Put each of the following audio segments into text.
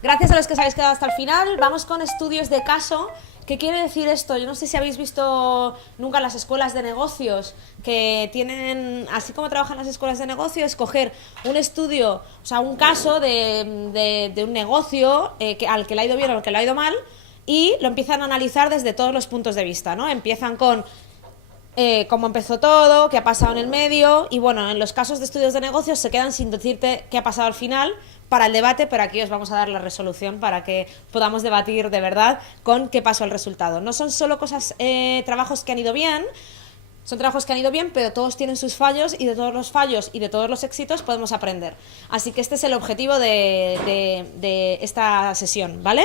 Gracias a los que os habéis quedado hasta el final. Vamos con estudios de caso. ¿Qué quiere decir esto? Yo no sé si habéis visto nunca las escuelas de negocios que tienen, así como trabajan las escuelas de negocios, coger un estudio, o sea, un caso de un negocio al que le ha ido bien o al que le ha ido mal, y lo empiezan a analizar desde todos los puntos de vista, ¿no? Empiezan con cómo empezó todo, qué ha pasado en el medio, y bueno, en los casos de estudios de negocios se quedan sin decirte qué ha pasado al final para el debate, pero aquí os vamos a dar la resolución para que podamos debatir de verdad con qué pasó el resultado. No son solo cosas, trabajos que han ido bien, son trabajos que han ido bien, pero todos tienen sus fallos, y de todos los fallos y de todos los éxitos podemos aprender. Así que este es el objetivo de esta sesión, ¿vale?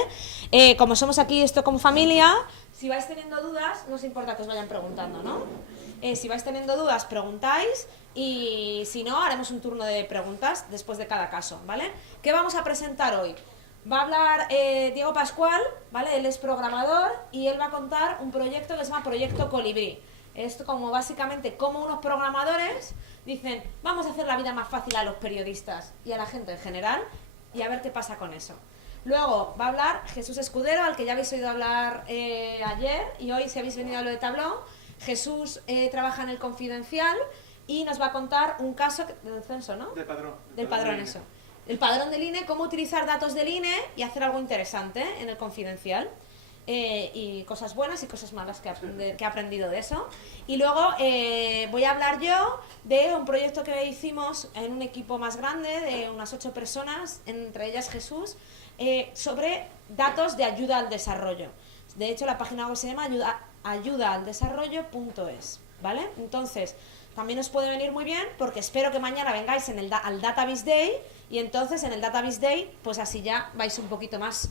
Como somos aquí esto como familia, si vais teniendo dudas, no os importa que os vayan preguntando, ¿no? Si vais teniendo dudas, preguntáis, y si no, haremos un turno de preguntas después de cada caso, ¿vale? ¿Qué vamos a presentar hoy? Va a hablar Diego Pascual, ¿vale? Él es programador y él va a contar un proyecto que se llama Proyecto Colibrí. Esto como básicamente como unos programadores dicen, vamos a hacer la vida más fácil a los periodistas y a la gente en general, y a ver qué pasa con eso. Luego va a hablar Jesús Escudero, al que ya habéis oído hablar ayer, y hoy si habéis venido a lo de Tableau. Jesús trabaja en el Confidencial y nos va a contar un caso del censo, ¿no? Del padrón. Del padrón, eso. El padrón del INE, cómo utilizar datos del INE y hacer algo interesante en el Confidencial. Y cosas buenas y cosas malas que he aprendido de eso. Y luego voy a hablar yo de un proyecto que hicimos en un equipo más grande de unas 8 personas, entre ellas Jesús, sobre datos de ayuda al desarrollo. De hecho, la página web se llama ayudaaldesarrollo.es, ¿vale? Entonces, también os puede venir muy bien, porque espero que mañana vengáis al Database Day, y entonces en el Database Day, pues así ya vais un poquito más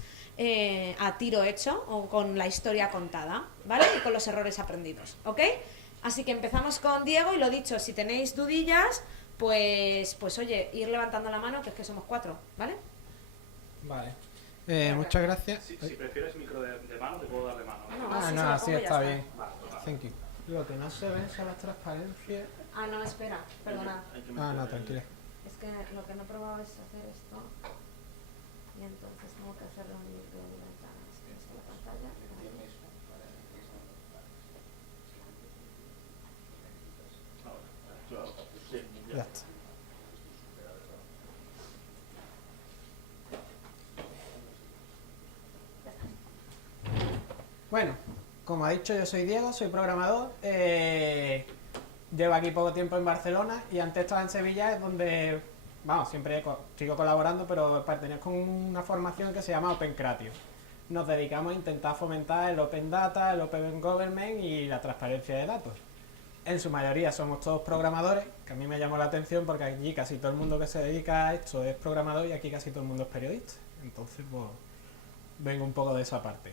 a tiro hecho, o con la historia contada, ¿vale? Y con los errores aprendidos, ¿ok? Así que empezamos con Diego, y lo dicho, si tenéis dudillas, pues oye, ir levantando la mano, que es que somos 4, ¿vale? Vale. Muchas gracias. Si prefieres micro de mano, te puedo dar de mano. No, así está bien. Vale, vale. Thank you. Lo que no se ven son las transparencias. Ah, no, espera, perdona. Hay que Ah, meter no, el- tranquila. Es que lo que no he probado es hacer esto, y entonces tengo que hacerlo en micro de ventanas. Esta es la pantalla. Sí, Ya está. Bueno, como ha dicho, yo soy Diego, soy programador. Llevo aquí poco tiempo en Barcelona y antes estaba en Sevilla, es donde, vamos, siempre sigo colaborando, pero pertenezco a una formación que se llama Open Creation. Nos dedicamos a intentar fomentar el Open Data, el Open Government y la transparencia de datos. En su mayoría somos todos programadores, que a mí me llamó la atención porque allí casi todo el mundo que se dedica a esto es programador y aquí casi todo el mundo es periodista. Entonces, pues, vengo un poco de esa parte.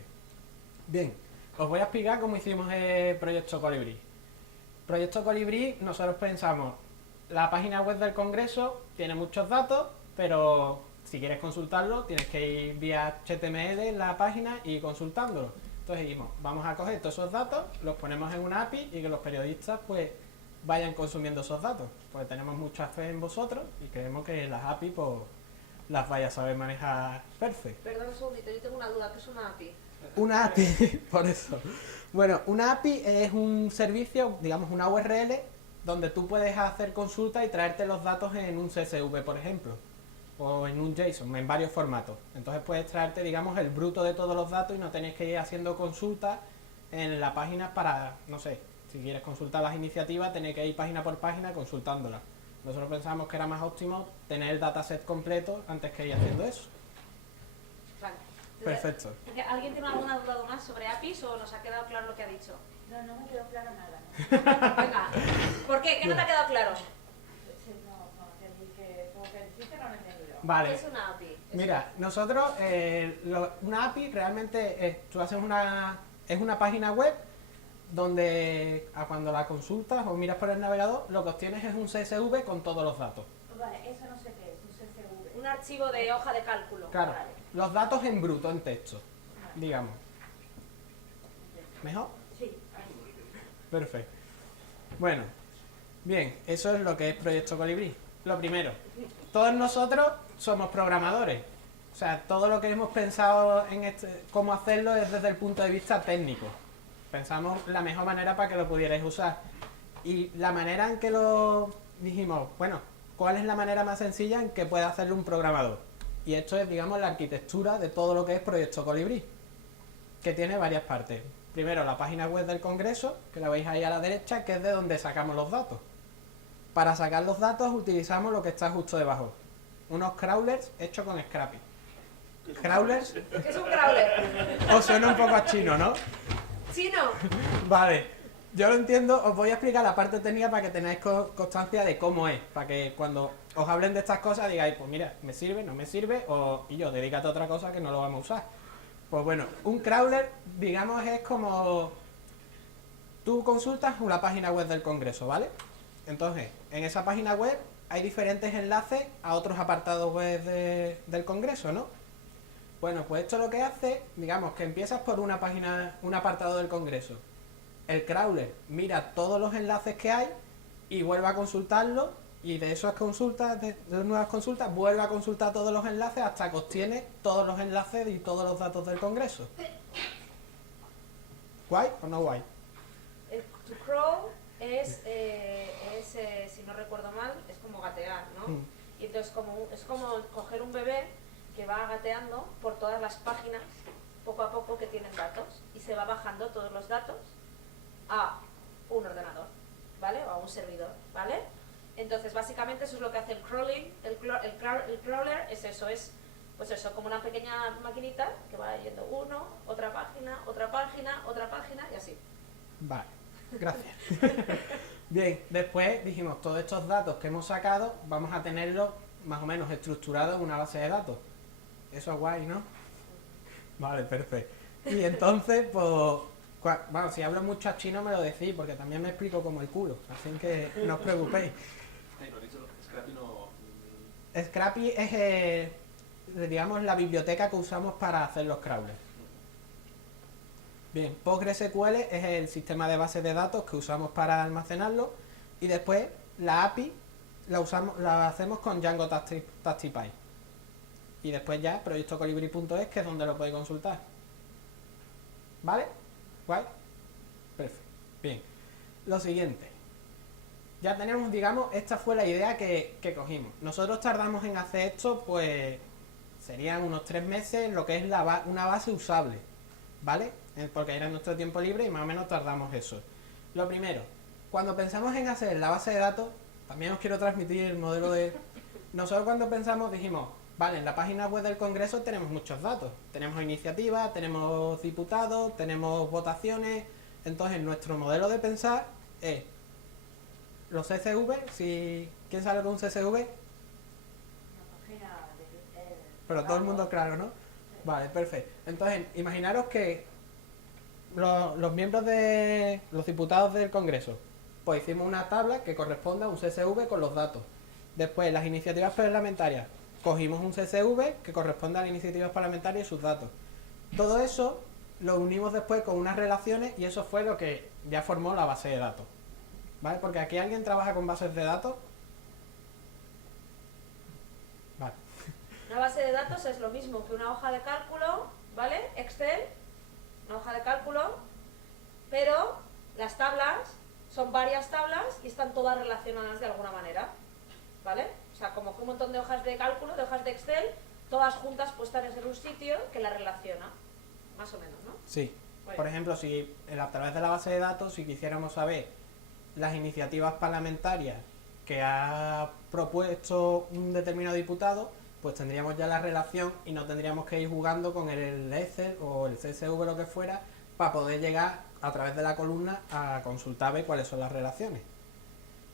Bien, os voy a explicar cómo hicimos el Proyecto Colibrí. Proyecto Colibrí, nosotros pensamos, la página web del Congreso tiene muchos datos, pero si quieres consultarlo tienes que ir vía HTML en la página y consultándolo. Entonces dijimos, vamos a coger todos esos datos, los ponemos en una API y que los periodistas pues vayan consumiendo esos datos. Pues tenemos mucha fe en vosotros y creemos que las API pues las vaya a saber manejar perfecto. Perdón un segundito, yo tengo una duda, ¿qué es una API? Una API, por eso. Bueno, una API es un servicio, digamos una URL, donde tú puedes hacer consultas y traerte los datos en un CSV, por ejemplo, o en un JSON, en varios formatos. Entonces puedes traerte, digamos, el bruto de todos los datos y no tenéis que ir haciendo consultas en la página para, no sé, si quieres consultar las iniciativas, tenéis que ir página por página consultándolas. Nosotros pensamos que era más óptimo tener el dataset completo antes que ir haciendo eso. Vale. Perfecto. ¿Alguien tiene alguna duda más sobre APIs o nos ha quedado claro lo que ha dicho? No, no me quedó claro nada. Venga, ¿por qué? ¿Qué no te ha quedado claro? Sí, no, que como que dijiste no lo he entendido. Vale. ¿Qué es una API? Mira, nosotros, una API realmente tú haces es una página web donde cuando la consultas o miras por el navegador, lo que obtienes es un CSV con todos los datos. Vale, eso no sé qué es, un CSV. Un archivo de hoja de cálculo. Claro, Vale. los datos en bruto, en texto, digamos. ¿Mejor? Sí. Perfecto. Bueno, bien, eso es lo que es Proyecto Colibrí. Lo primero, todos nosotros somos programadores. O sea, todo lo que hemos pensado en cómo hacerlo es desde el punto de vista técnico. Pensamos la mejor manera para que lo pudierais usar. Y la manera en que lo dijimos, bueno, ¿cuál es la manera más sencilla en que puede hacerlo un programador? Y esto es, digamos, la arquitectura de todo lo que es Proyecto Colibrí, que tiene varias partes. Primero, la página web del Congreso, que la veis ahí a la derecha, que es de donde sacamos los datos. Para sacar los datos utilizamos lo que está justo debajo. Unos crawlers hechos con Scrappy. ¿Crawlers? ¿Qué es un crawler? Os suena un poco a chino, ¿no? Chino. Vale, yo lo entiendo, os voy a explicar la parte técnica para que tengáis constancia de cómo es, para que cuando os hablen de estas cosas digáis, pues mira, me sirve, no me sirve, y yo, dedícate a otra cosa que no lo vamos a usar. Pues bueno, un crawler, digamos, es como tú consultas una página web del Congreso, ¿vale? Entonces, en esa página web hay diferentes enlaces a otros apartados web del Congreso, ¿no? Bueno, pues esto lo que hace, digamos que empiezas por una página, un apartado del Congreso. El crawler mira todos los enlaces que hay y vuelve a consultarlos, y de esas consultas, de nuevas consultas, vuelve a consultar todos los enlaces hasta que obtiene todos los enlaces y todos los datos del Congreso. ¿Guay o no guay? El to crawl es si no recuerdo mal, es como gatear, ¿no? Y entonces es como coger un bebé que va gateando por todas las páginas, poco a poco, que tienen datos, y se va bajando todos los datos a un ordenador, ¿vale? O a un servidor, ¿vale? Entonces, básicamente eso es lo que hace el crawling. El crawler es eso, pues eso, como una pequeña maquinita que va yendo uno, otra página, otra página, otra página y así. Vale, gracias. Bien, después dijimos, todos estos datos que hemos sacado, vamos a tenerlos más o menos estructurados en una base de datos. Eso es guay, ¿no? Vale, perfecto. Y entonces, pues, bueno, si hablo mucho a chino me lo decís, porque también me explico como el culo, así que no os preocupéis. Scrappy no... Scrappy es, digamos, la biblioteca que usamos para hacer los crawlers. Bien, PostgreSQL es el sistema de base de datos que usamos para almacenarlo, y después la API la hacemos con Django Taxipy. Y después ya proyectocolibri.es, que es donde lo podéis consultar. ¿Vale? ¿Guay? Perfecto. Bien. Lo siguiente. Ya tenemos, digamos, esta fue la idea que cogimos. Nosotros tardamos en hacer esto, pues, serían unos 3 meses, lo que es una base usable. ¿Vale? Porque era nuestro tiempo libre y más o menos tardamos eso. Lo primero, cuando pensamos en hacer la base de datos, también os quiero transmitir el modelo de... Nosotros cuando pensamos dijimos, vale, en la página web del Congreso tenemos muchos datos. Tenemos iniciativas, tenemos diputados, tenemos votaciones. Entonces nuestro modelo de pensar es los CSV, ¿quién sabe lo que es un CSV? Una página de... Pero todo el mundo claro, ¿no? Vale, perfecto. Entonces, imaginaros que los miembros de los diputados del Congreso, pues hicimos una tabla que corresponda a un CSV con los datos. Después, las iniciativas parlamentarias, cogimos un CSV que corresponde a las iniciativas parlamentarias y sus datos. Todo eso lo unimos después con unas relaciones y eso fue lo que ya formó la base de datos. ¿Vale? Porque aquí alguien trabaja con bases de datos. Vale. Una base de datos es lo mismo que una hoja de cálculo, ¿vale? Excel, una hoja de cálculo, pero las tablas son varias tablas y están todas relacionadas de alguna manera, ¿vale? O sea, como que un montón de hojas de cálculo, de hojas de Excel, todas juntas puestas en un sitio que las relaciona, más o menos, ¿no? Sí. Muy Por bien. ejemplo, si a través de la base de datos, si quisiéramos saber las iniciativas parlamentarias que ha propuesto un determinado diputado, pues tendríamos ya la relación y no tendríamos que ir jugando con el Excel o el CSV, lo que fuera, para poder llegar a través de la columna a consultar ver cuáles son las relaciones.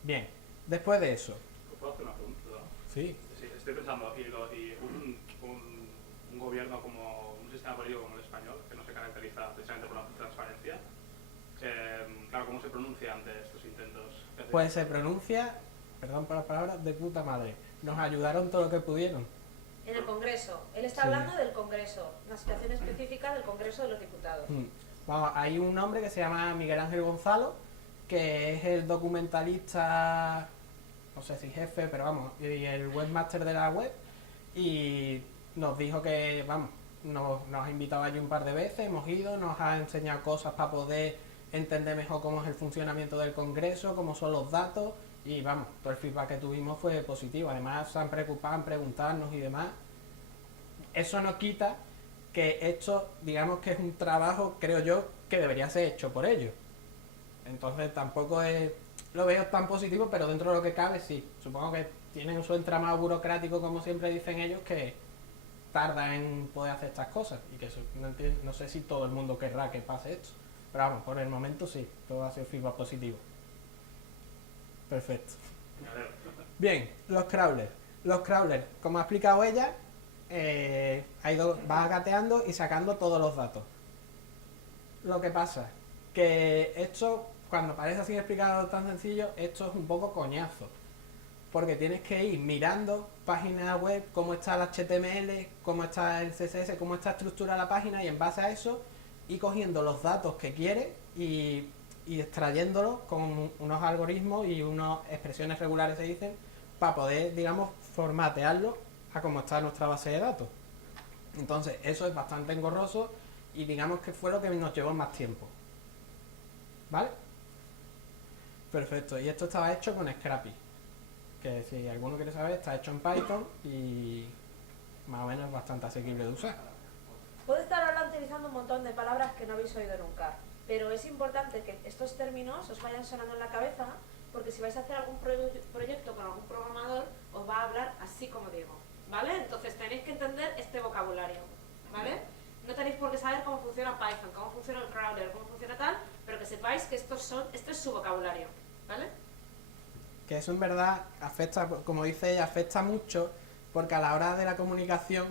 Bien, después de eso. ¿Puedo hacer una pregunta? Sí. Sí, estoy pensando, y un gobierno como un sistema político como el español, que no se caracteriza precisamente por la transparencia, claro, ¿cómo se pronuncia ante estos intentos? Pues se pronuncia, perdón por las palabras, de puta madre. Nos ayudaron todo lo que pudieron. En el Congreso. Él está Sí. hablando del Congreso, una situación específica del Congreso de los Diputados. Vamos, hay un hombre que se llama Miguel Ángel Gonzalo, que es el documentalista, no sé si jefe, pero vamos, y el webmaster de la web, y nos dijo que, vamos, nos ha invitado allí un par de veces, hemos ido, nos ha enseñado cosas para poder entender mejor cómo es el funcionamiento del Congreso, cómo son los datos, y vamos, todo el feedback que tuvimos fue positivo. Además se han preocupado en preguntarnos y demás. Eso no quita que esto, digamos que es un trabajo, creo yo, que debería ser hecho por ellos. Entonces tampoco lo veo tan positivo, pero dentro de lo que cabe sí. Supongo que tienen su entramado burocrático, como siempre dicen ellos, que tarda en poder hacer estas cosas, y que eso, no sé si todo el mundo querrá que pase esto, pero vamos, por el momento sí, todo ha sido feedback positivo. Perfecto. Bien, los crawlers. Los crawlers, como ha explicado ella, vas gateando y sacando todos los datos. Lo que pasa, que esto, cuando parece así explicado tan sencillo, esto es un poco coñazo. Porque tienes que ir mirando páginas web, cómo está el HTML, cómo está el CSS, cómo está estructurada la página, y en base a eso ir cogiendo los datos que quieres y extrayéndolos con unos algoritmos y unas expresiones regulares, se dicen, para poder, digamos, formatearlo a cómo está nuestra base de datos. Entonces, eso es bastante engorroso y digamos que fue lo que nos llevó más tiempo. ¿Vale? Perfecto. Y esto estaba hecho con Scrappy, que si alguno quiere saber, está hecho en Python y más o menos es bastante asequible de usar. Puedo estar ahora utilizando un montón de palabras que no habéis oído nunca, pero es importante que estos términos os vayan sonando en la cabeza, porque si vais a hacer algún proyecto con algún programador, os va a hablar así como digo, ¿vale? Entonces tenéis que entender este vocabulario, ¿vale? No tenéis por qué saber cómo funciona Python, cómo funciona el crawler, cómo funciona tal, pero que sepáis que este es su vocabulario, ¿vale? Que eso en verdad afecta, como dice ella, afecta mucho, porque a la hora de la comunicación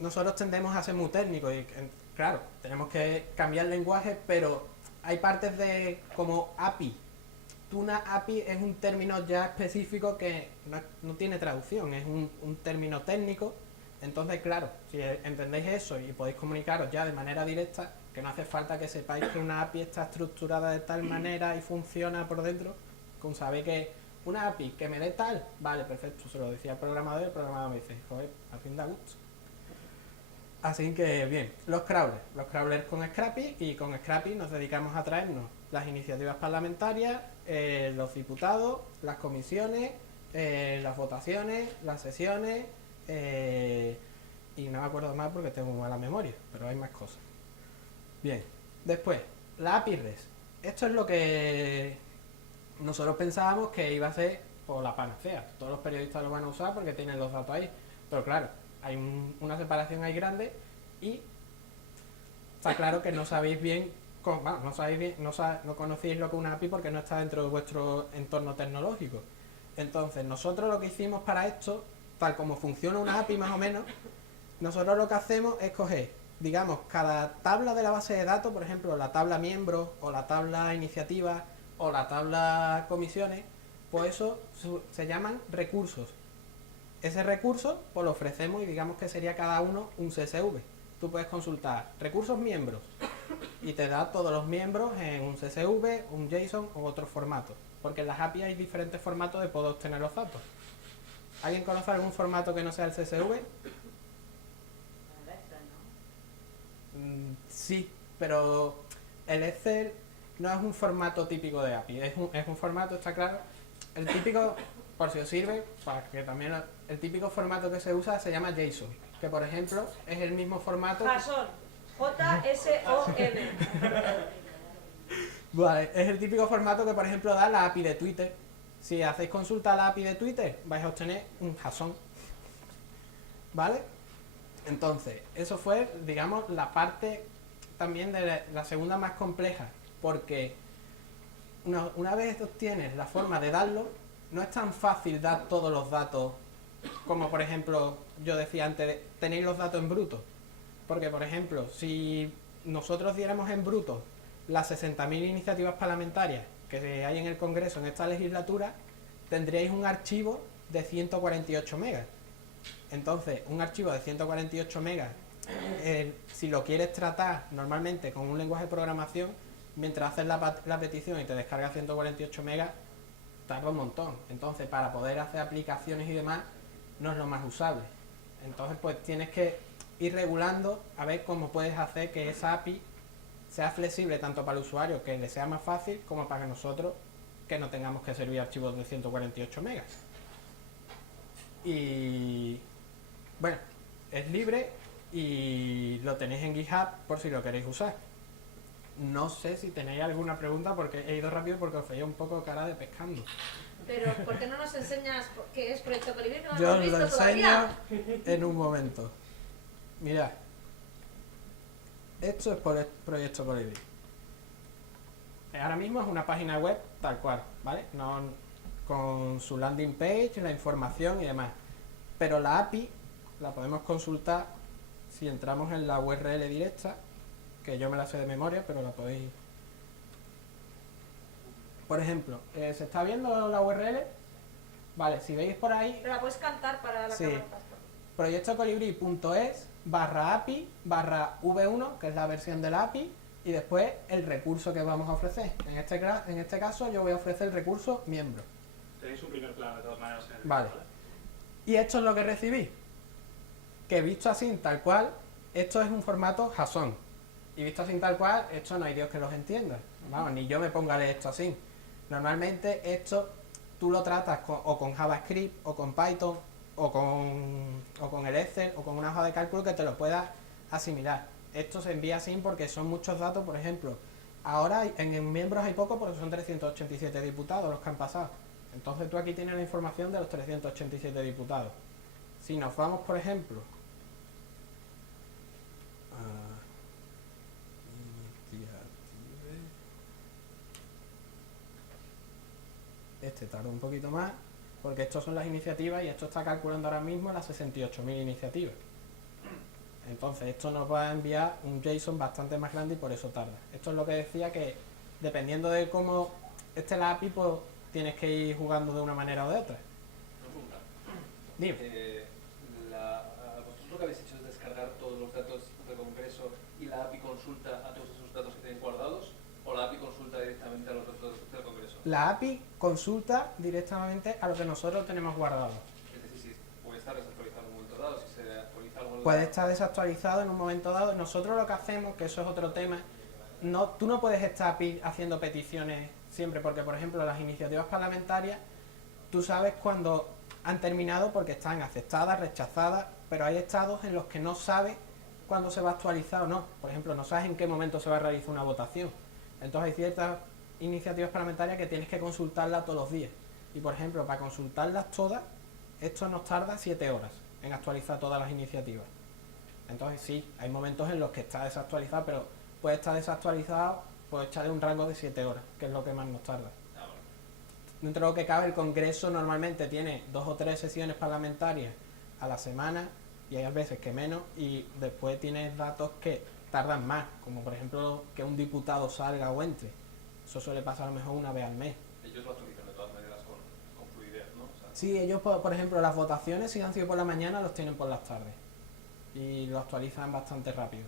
nosotros tendemos a ser muy técnicos y claro, tenemos que cambiar el lenguaje, pero hay partes de como API. Una API es un término ya específico que no tiene traducción, es un término técnico. Entonces, claro, si entendéis eso y podéis comunicaros ya de manera directa, que no hace falta que sepáis que una API está estructurada de tal manera y funciona por dentro, con saber que una API que me dé tal, vale, perfecto, se lo decía el programador me dice, joder, al fin da gusto. Así que bien, los crawlers con Scrappy, y con Scrappy nos dedicamos a traernos las iniciativas parlamentarias, los diputados, las comisiones, las votaciones, las sesiones, y no me acuerdo más porque tengo mala memoria, pero hay más cosas. Bien, después, la API REST. Esto es lo que nosotros pensábamos que iba a ser por la panacea. Todos los periodistas lo van a usar porque tienen los datos ahí, pero claro, hay una separación ahí grande y está claro que no sabéis bien, no conocéis lo que es una API porque no está dentro de vuestro entorno tecnológico. Entonces nosotros lo que hicimos para esto, tal como funciona una API más o menos, nosotros lo que hacemos es coger, digamos, cada tabla de la base de datos, por ejemplo, la tabla miembros o la tabla iniciativas o la tabla comisiones, pues eso se llaman recursos. Ese recurso pues lo ofrecemos y digamos que sería cada uno un CSV. Tú puedes consultar recursos miembros y te da todos los miembros en un CSV, un JSON u otro formato, porque en las API hay diferentes formatos de poder obtener los datos. ¿Alguien conoce algún formato que no sea el CSV? Sí, pero el Excel no es un formato típico de API, es un formato, está claro. El típico, por si os sirve, para que también el típico formato que se usa se llama JSON, que por ejemplo es el mismo formato. JSON, J-S-O-N. Vale, es el típico formato que por ejemplo da la API de Twitter. Si hacéis consulta a la API de Twitter, vais a obtener un JSON. ¿Vale? Entonces, eso fue, digamos, la parte también de la segunda más compleja, porque una vez obtienes la forma de darlo, no es tan fácil dar todos los datos, como por ejemplo, yo decía antes, tenéis los datos en bruto. Porque, por ejemplo, si nosotros diéramos en bruto las 60.000 iniciativas parlamentarias que hay en el Congreso en esta legislatura, tendríais un archivo de 148 megas. Entonces, un archivo de 148 megas, si lo quieres tratar normalmente con un lenguaje de programación, mientras haces la petición y te descargas 148 megas, tarda un montón. Entonces, para poder hacer aplicaciones y demás, no es lo más usable. Entonces pues tienes que ir regulando a ver cómo puedes hacer que esa API sea flexible tanto para el usuario, que le sea más fácil, como para nosotros, que no tengamos que servir archivos de 148 megas. Y bueno, es libre y lo tenéis en GitHub por si lo queréis usar. No sé si tenéis alguna pregunta porque he ido rápido porque os veía un poco cara de pescando. Pero, ¿por qué no nos enseñas qué es Proyecto Colibrí? Que no Yo lo os hemos lo visto enseño todavía. en un momento. Mirad. Esto es por el Proyecto Colibrí. Ahora mismo es una página web tal cual, ¿vale? No, con su landing page, la información y demás. Pero la API la podemos consultar si entramos en la URL directa, que yo me la sé de memoria, pero la podéis... Por ejemplo, ¿se está viendo la URL? Vale, si veis por ahí, Pero la puedes cantar para la Sí. cámara. proyectocolibri.es/API/v1, que es la versión de la API, y después el recurso que vamos a ofrecer. En este caso yo voy a ofrecer el recurso miembro. Tenéis un primer plano de todas maneras en el Vale. Y esto es lo que recibí. Que visto así tal cual, esto es un formato JSON. Y visto así tal cual, esto no hay Dios que los entienda. Vamos, ni yo me ponga a leer esto así. Normalmente esto tú lo tratas o con JavaScript, o con Python, o con el Excel, o con una hoja de cálculo que te lo puedas asimilar. Esto se envía así porque son muchos datos, por ejemplo. Ahora en miembros hay poco porque son 387 diputados los que han pasado. Entonces tú aquí tienes la información de los 387 diputados. Si nos vamos, por ejemplo, a iniciative, este tarda un poquito más, porque estos son las iniciativas y esto está calculando ahora mismo las 68.000 iniciativas. Entonces esto nos va a enviar un JSON bastante más grande y por eso tarda. Esto es lo que decía, que dependiendo de cómo esté la API, pues tienes que ir jugando de una manera o de otra. Pregunta. Dime. Vosotros lo que habéis hecho es descargar todos los datos del Congreso y la API consulta a todos esos datos que tienen guardados, o la API consulta directamente a los datos del Congreso. La API consulta directamente a lo que nosotros tenemos guardado. Es decir, si puede estar desactualizado en un momento dado, si se actualiza algo en la... Puede estar desactualizado en un momento dado. Nosotros lo que hacemos, que eso es otro tema, tú no puedes estar haciendo peticiones siempre, porque por ejemplo las iniciativas parlamentarias, tú sabes cuándo han terminado porque están aceptadas, rechazadas, pero hay estados en los que no sabes cuándo se va a actualizar o no. Por ejemplo, no sabes en qué momento se va a realizar una votación. Entonces hay ciertas iniciativas parlamentarias que tienes que consultarlas todos los días. Y por ejemplo, para consultarlas todas, esto nos tarda 7 horas en actualizar todas las iniciativas. Entonces sí, hay momentos en los que está desactualizado, pero puede estar desactualizado, puede echarle un rango de 7 horas, que es lo que más nos tarda. Dentro de lo que cabe, el Congreso normalmente tiene 2 o 3 sesiones parlamentarias a la semana, y hay veces que menos, y después tienes datos que tardan más, como por ejemplo que un diputado salga o entre. Eso suele pasar a lo mejor una vez al mes. Ellos lo actualizan de todas maneras con fluidez, ¿no? O sea, Sí, ellos por ejemplo las votaciones, si han sido por la mañana, los tienen por las tardes. Y lo actualizan bastante rápido.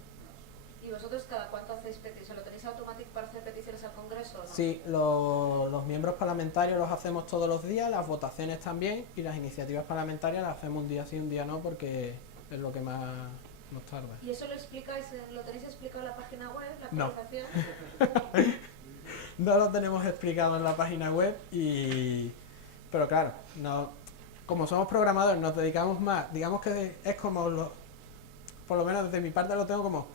¿Y vosotros cada cuánto hacéis peticiones? ¿Lo tenéis automático para hacer peticiones al Congreso o no? Sí, los miembros parlamentarios los hacemos todos los días, las votaciones también, y las iniciativas parlamentarias las hacemos un día sí, un día no, porque es lo que más nos tarda. ¿Y eso lo explicáis, lo tenéis explicado en la página web, la No. actualización? No lo tenemos explicado en la página web, pero claro, no, como somos programadores nos dedicamos más, digamos que es como, por lo menos desde mi parte lo tengo como,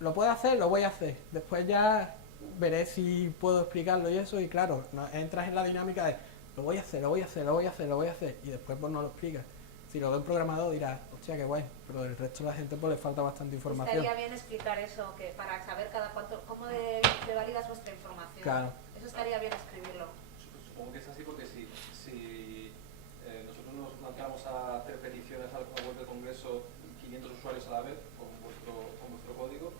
lo puedo hacer, lo voy a hacer, después ya veré si puedo explicarlo y eso, y claro, entras en la dinámica de lo voy a hacer, lo voy a hacer, lo voy a hacer, lo voy a hacer, y después pues no lo explicas. Si lo ve un programador dirá, hostia, qué guay, pero el resto de la gente pues le falta bastante información. Estaría bien explicar eso, que para saber cada cuánto, cómo de validas vuestra información. Claro. Eso estaría bien escribirlo. supongo que es así porque si nosotros nos planteamos a hacer peticiones a la web del Congreso 500 usuarios a la vez con vuestro código,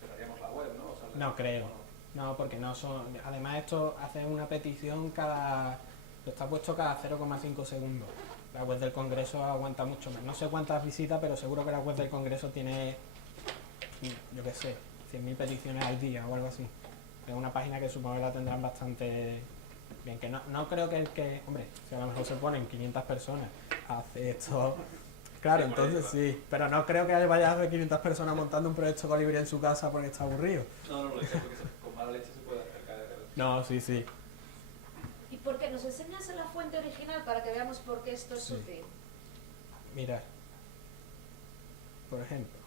respetaríamos la web, ¿no? O sea, No creo. No, porque no son... Además esto hace una petición lo está puesto cada 0,5 segundos. La web del Congreso aguanta mucho más. No sé cuántas visitas, pero seguro que la web del Congreso tiene, yo qué sé, 100.000 peticiones al día o algo así. Es una página que supongo que la tendrán bastante bien. Que no creo que hombre, si a lo mejor se ponen 500 personas a hacer esto, Claro, Sí, por ahí, entonces claro. sí. Pero no creo que vaya a haber 500 personas montando un proyecto Colibrí en su casa porque está aburrido. No, lo digo porque con mala leche se puede acercar. No, sí, sí. ¿Y por qué? ¿Nos enseñas en la fuente original para que veamos por qué esto es Sí. útil? Mira, por ejemplo,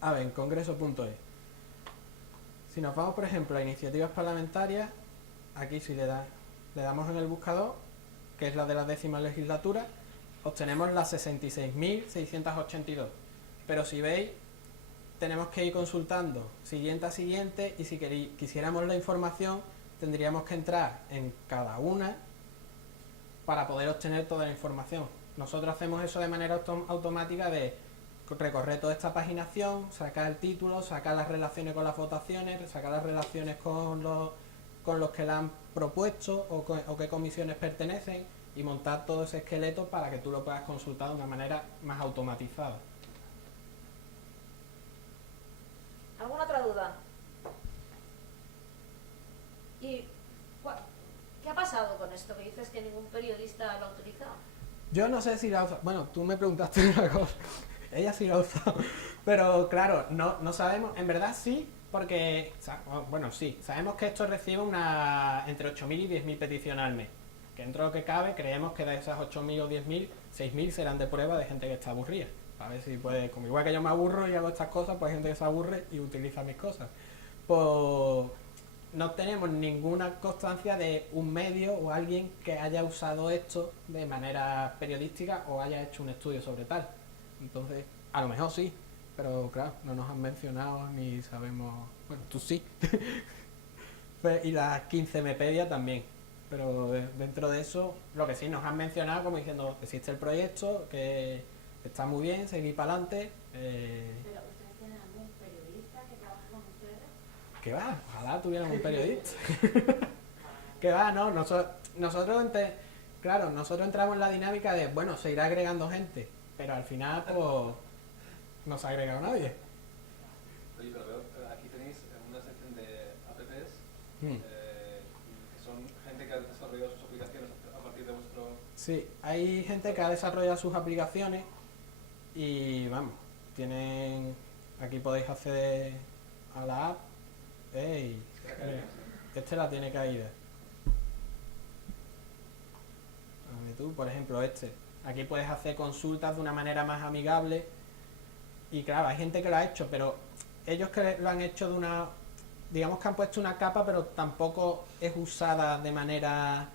a ver, en congreso.es. Si nos vamos, por ejemplo, a iniciativas parlamentarias, aquí si le damos en el buscador, que es la de la 10ª legislatura, obtenemos las 66.682. Pero si veis, tenemos que ir consultando siguiente a siguiente y si quisiéramos la información, tendríamos que entrar en cada una para poder obtener toda la información. Nosotros hacemos eso de manera automática de recorrer toda esta paginación, sacar el título, sacar las relaciones con las votaciones, sacar las relaciones con los que la han propuesto o qué comisiones pertenecen y montar todo ese esqueleto para que tú lo puedas consultar de una manera más automatizada. ¿Alguna otra duda? ¿Y qué ha pasado con esto? Que dices que ningún periodista lo ha utilizado. Yo no sé si la ha usado. Bueno, tú me preguntaste una cosa. Ella sí la ha usado. Pero claro, no sabemos. En verdad sí, porque. Bueno, sí. Sabemos que esto recibe entre 8.000 y 10.000 peticiones al mes. Que dentro de lo que cabe, creemos que de esas 8.000 o 10.000, 6.000 serán de prueba de gente que está aburrida. A ver si puede. Como igual que yo me aburro y hago estas cosas, pues hay gente que se aburre y utiliza mis cosas. Pues. No tenemos ninguna constancia de un medio o alguien que haya usado esto de manera periodística o haya hecho un estudio sobre tal. Entonces, a lo mejor sí, pero claro, no nos han mencionado ni sabemos... Bueno, tú sí. Y las 15 Mepedia también. Pero dentro de eso, lo que sí nos han mencionado como diciendo que existe el proyecto, que está muy bien, seguir para adelante. Pero ustedes tienen algún periodista que trabaje con ustedes. Que va, ojalá tuviéramos un periodista. Que va, no, nosotros entramos en la dinámica de, bueno, se irá agregando gente, pero al final, pues, no se ha agregado nadie. Oye, pero veo, aquí tenéis una sección de apps, Hmm. que son gente que ha desarrollado sus aplicaciones a partir de vuestro... Sí, hay gente que ha desarrollado sus aplicaciones y, vamos, aquí podéis acceder a la app. ¡Ey! Este la tiene caída. A ver tú, por ejemplo, Aquí puedes hacer consultas de una manera más amigable. Y claro, hay gente que lo ha hecho, pero ellos que lo han hecho de una... Digamos que han puesto una capa, pero tampoco es usada de manera...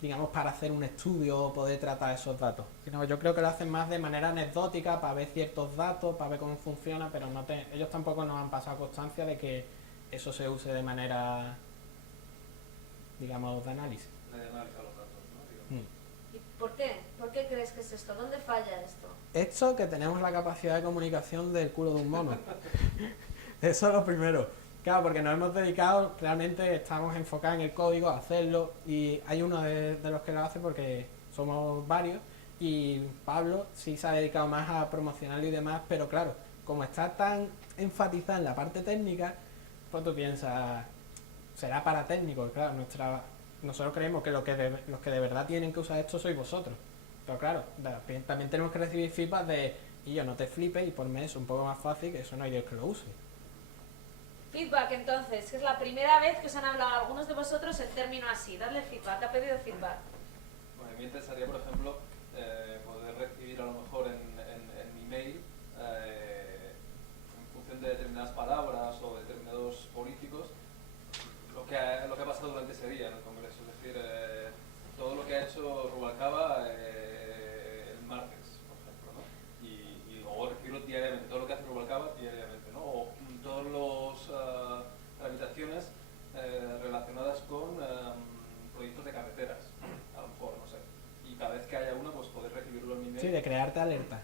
digamos, para hacer un estudio o poder tratar esos datos. Sino yo creo que lo hacen más de manera anecdótica, para ver ciertos datos, para ver cómo funciona, pero ellos tampoco nos han pasado constancia de que eso se use de manera, digamos, de análisis. de analizar los datos, ¿no? Digamos. ¿Y por qué? ¿Por qué crees que es esto? ¿Dónde falla esto? Esto que tenemos la capacidad de comunicación del culo de un mono. Eso es lo primero. Claro, porque nos hemos dedicado, realmente estamos enfocados en el código, a hacerlo, y hay uno de los que lo hace porque somos varios, y Pablo sí se ha dedicado más a promocionarlo y demás, pero claro, como está tan enfatizado en la parte técnica, pues tú piensas, será para técnicos, claro, nosotros creemos que los que de verdad tienen que usar esto sois vosotros. Pero claro, también tenemos que recibir feedback y yo no te flipes y ponme eso un poco más fácil, que eso no hay Dios que lo use. Feedback, entonces, que es la primera vez que os han hablado algunos de vosotros el término así. Dadle feedback, te ha pedido feedback. Bueno, a mí me interesaría, por ejemplo, poder recibir a lo mejor en mi mail, en función de determinadas palabras o de determinados políticos, lo que ha pasado durante ese día en el Congreso. Es decir, todo lo que ha hecho Rubalcaba el martes, por ejemplo, ¿no? Y luego recibirlo diariamente, todo lo que hace Rubalcaba diariamente, ¿no? O todas las tramitaciones relacionadas con proyectos de carreteras, a lo mejor, no sé. Y cada vez que haya uno, pues poder recibirlo en mi mail. Sí, de crearte alerta.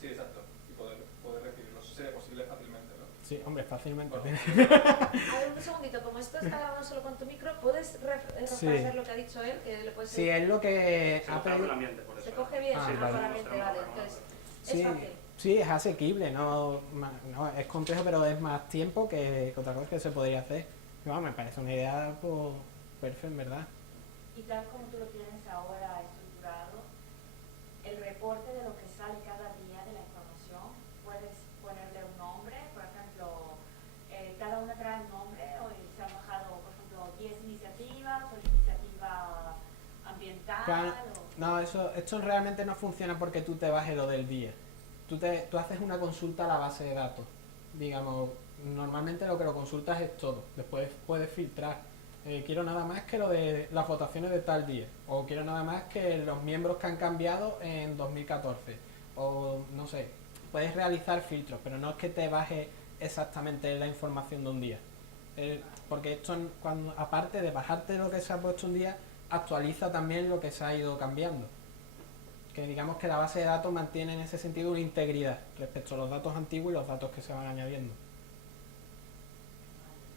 Sí, exacto. Y poder recibirlo. Eso sería posible fácilmente, ¿no? Sí, hombre, fácilmente. Bueno. A ver, un segundito, como esto está grabado solo con tu micro, ¿puedes repasar lo que ha dicho él? Que le puedes Sí, es lo que Se ha coge el pedido. ambiente, por eso. Se coge bien, Ah, sí, vale. solamente, vale. Entonces, Sí, es fácil. sí, es asequible, no, es complejo, pero es más tiempo que otra cosa que se podría hacer. Y, vamos, me parece una idea pues, perfecta, en verdad. Y tal como tú lo tienes ahora estructurado, el reporte de lo que ¿Y es iniciativa? ¿Son iniciativa ambiental? Claro, o- no, esto realmente no funciona porque tú te bajes lo del día. Tú haces una consulta a la base de datos. Digamos, normalmente lo que lo consultas es todo. Después puedes filtrar. Quiero nada más que lo de las votaciones de tal día. O quiero nada más que los miembros que han cambiado en 2014. O no sé, puedes realizar filtros, pero no es que te baje exactamente la información de un día. Porque esto, aparte de bajarte lo que se ha puesto un día, actualiza también lo que se ha ido cambiando. Que digamos que la base de datos mantiene en ese sentido una integridad respecto a los datos antiguos y los datos que se van añadiendo.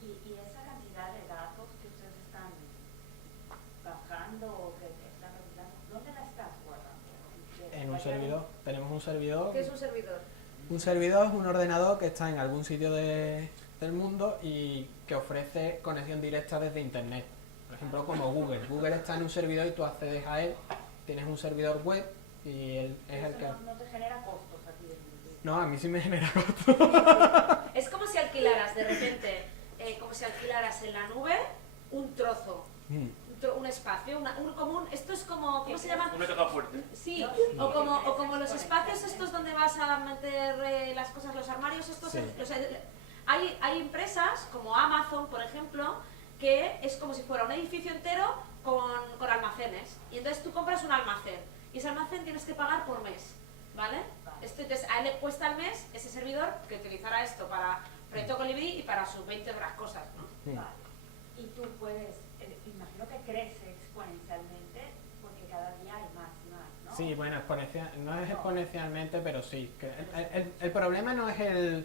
Y esa cantidad de datos que ustedes están bajando o que están revisando, ¿dónde la estás guardando? En un servidor, tenemos un servidor. ¿Qué es un servidor? Un servidor es un ordenador que está en algún sitio del mundo y que ofrece conexión directa desde internet. Por ejemplo, como Google. Google está en un servidor y tú accedes a él, tienes un servidor web y él es el Eso que... no te genera costos a ti de producir. No, a mí sí me genera costo. Es como si alquilaras de repente, como si alquilaras en la nube un trozo, un espacio, esto es como, ¿cómo se llama? Un metro fuerte. Sí, No, o como los espacios estos donde vas a meter las cosas, los armarios estos. Sí. Hay empresas como Amazon, por ejemplo, que es como si fuera un edificio entero con almacenes. Y entonces tú compras un almacén y ese almacén tienes que pagar por mes, ¿vale? Entonces a él le cuesta al mes ese servidor que utilizará esto para Proyecto Colibrí y para sus 20 otras cosas, ¿no? Vale. Y tú puedes, imagino que crece exponencialmente porque cada día hay más y más, ¿no? Sí, bueno, no es exponencialmente, pero sí. Que el problema no es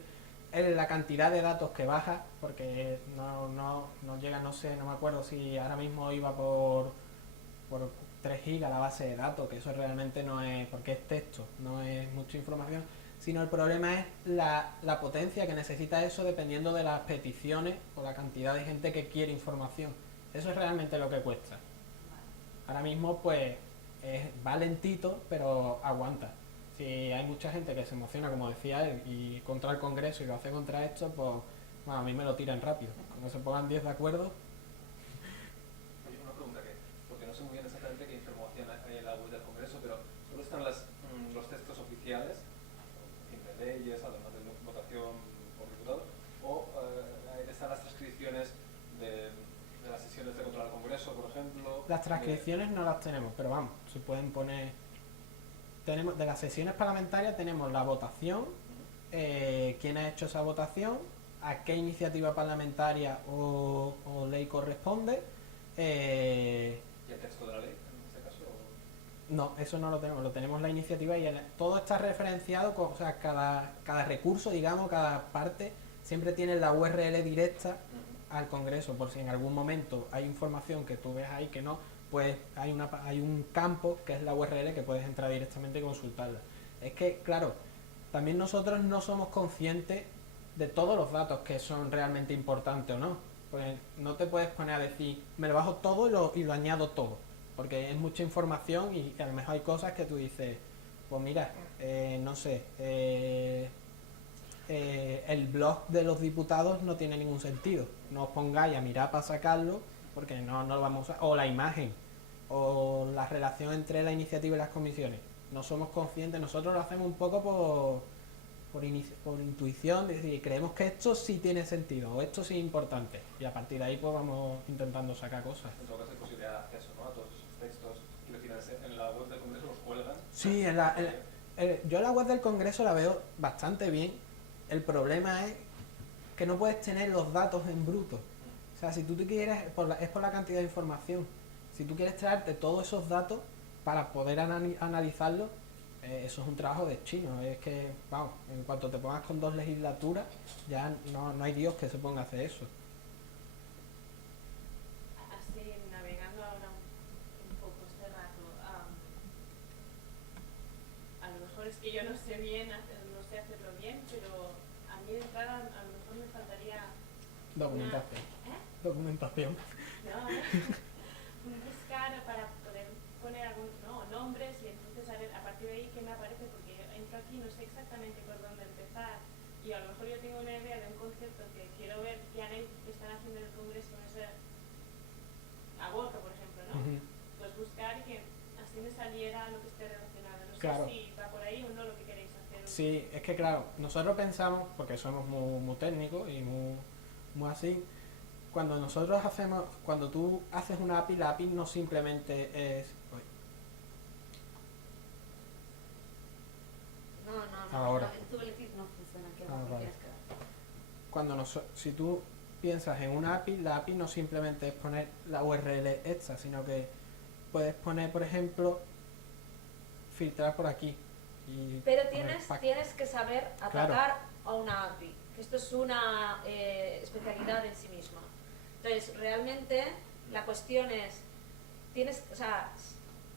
la cantidad de datos que baja, porque no llega, no sé, no me acuerdo si ahora mismo iba por 3 gigas la base de datos, que eso realmente no es, porque es texto, no es mucha información, sino el problema es la potencia que necesita eso dependiendo de las peticiones o la cantidad de gente que quiere información. Eso es realmente lo que cuesta. Ahora mismo pues va lentito, pero aguanta. Si hay mucha gente que se emociona, como decía él, y contra el Congreso y lo hace contra esto, pues bueno, a mí me lo tiran rápido. Cuando se pongan 10 de acuerdo. Oye, una pregunta porque no sé muy bien exactamente qué información hay en la web del Congreso, pero solo están los textos oficiales, en fin, de leyes, además de votación por diputados, o están las transcripciones de las sesiones de control al Congreso, por ejemplo. Las transcripciones no las tenemos, pero vamos, se pueden poner. Tenemos de las sesiones parlamentarias tenemos la votación, quién ha hecho esa votación, a qué iniciativa parlamentaria o ley corresponde. ¿Y el texto de la ley, en este caso? No, eso no lo tenemos la iniciativa y todo está referenciado, o sea, cada recurso, digamos, cada parte siempre tiene la URL directa al Congreso, por si en algún momento hay información que tú ves ahí que no, pues hay un campo que es la URL que puedes entrar directamente y consultarla. Es que, claro, también nosotros no somos conscientes de todos los datos que son realmente importantes o no. Pues no te puedes poner a decir, me lo bajo todo y lo añado todo, porque es mucha información y a lo mejor hay cosas que tú dices, pues mira, no sé, el blog de los diputados no tiene ningún sentido. No os pongáis a mirar para sacarlo, porque no lo vamos a usar. O la imagen, o la relación entre la iniciativa y las comisiones. No somos conscientes, nosotros lo hacemos un poco por intuición, es decir, creemos que esto sí tiene sentido, o esto sí es importante. Y a partir de ahí pues vamos intentando sacar cosas. En todo caso hay posibilidad de acceso, ¿no?, a todos esos textos. Quiero decir, en la web del Congreso los cuelgan. Sí, yo la web del Congreso la veo bastante bien. El problema es que no puedes tener los datos en bruto. O sea, si tú te quieres, es por la cantidad de información. Si tú quieres traerte todos esos datos para poder analizarlos, eso es un trabajo de chino. Es que, vamos, en cuanto te pongas con 2 legislaturas, ya no hay Dios que se ponga a hacer eso. Así, navegando ahora un poco este rato, a lo mejor es que yo no sé bien, no sé hacerlo bien, pero a mí de entrada a lo mejor me faltaría Documentación. ¿eh? Documentación. No, un buscar para poder poner nombres y entonces a ver a partir de ahí qué me aparece, porque entro aquí no sé exactamente por dónde empezar y a lo mejor yo tengo una idea de un concepto que quiero ver qué están haciendo en el Congreso aborto, por ejemplo, ¿no? Ujú. Pues buscar y que así me saliera lo que esté relacionado. No Claro. sé si va por ahí o no lo que queréis hacer. Sí, es que claro, nosotros pensamos, porque somos muy técnicos y muy así, cuando tú haces una API, la API no simplemente es... uy, No, Ahora. tu Bluetooth no funciona, que Ah, vale. quieres quedar. si tú piensas en una API, la API no simplemente es poner la URL esta, sino que puedes poner, por ejemplo, filtrar por aquí. Pero poner pack. tienes que saber atacar Claro. a una API, que esto es una especialidad en sí misma. Entonces, realmente la cuestión es,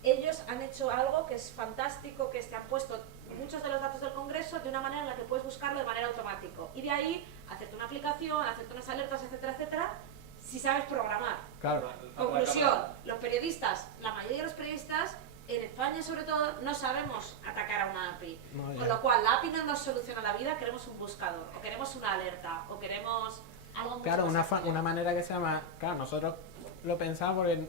ellos han hecho algo que es fantástico, que es que han puesto muchos de los datos del Congreso de una manera en la que puedes buscarlo de manera automática. Y de ahí, hacerte una aplicación, hacerte unas alertas, etcétera, etcétera, si sabes programar. Claro, Conclusión, los periodistas, la mayoría de los periodistas, en España sobre todo, no sabemos atacar a una API. No, ya. Con lo cual, la API no nos soluciona la vida, queremos un buscador, o queremos una alerta, o queremos algo mucho claro, más sencillo. una manera que se llama... Claro, nosotros lo pensamos porque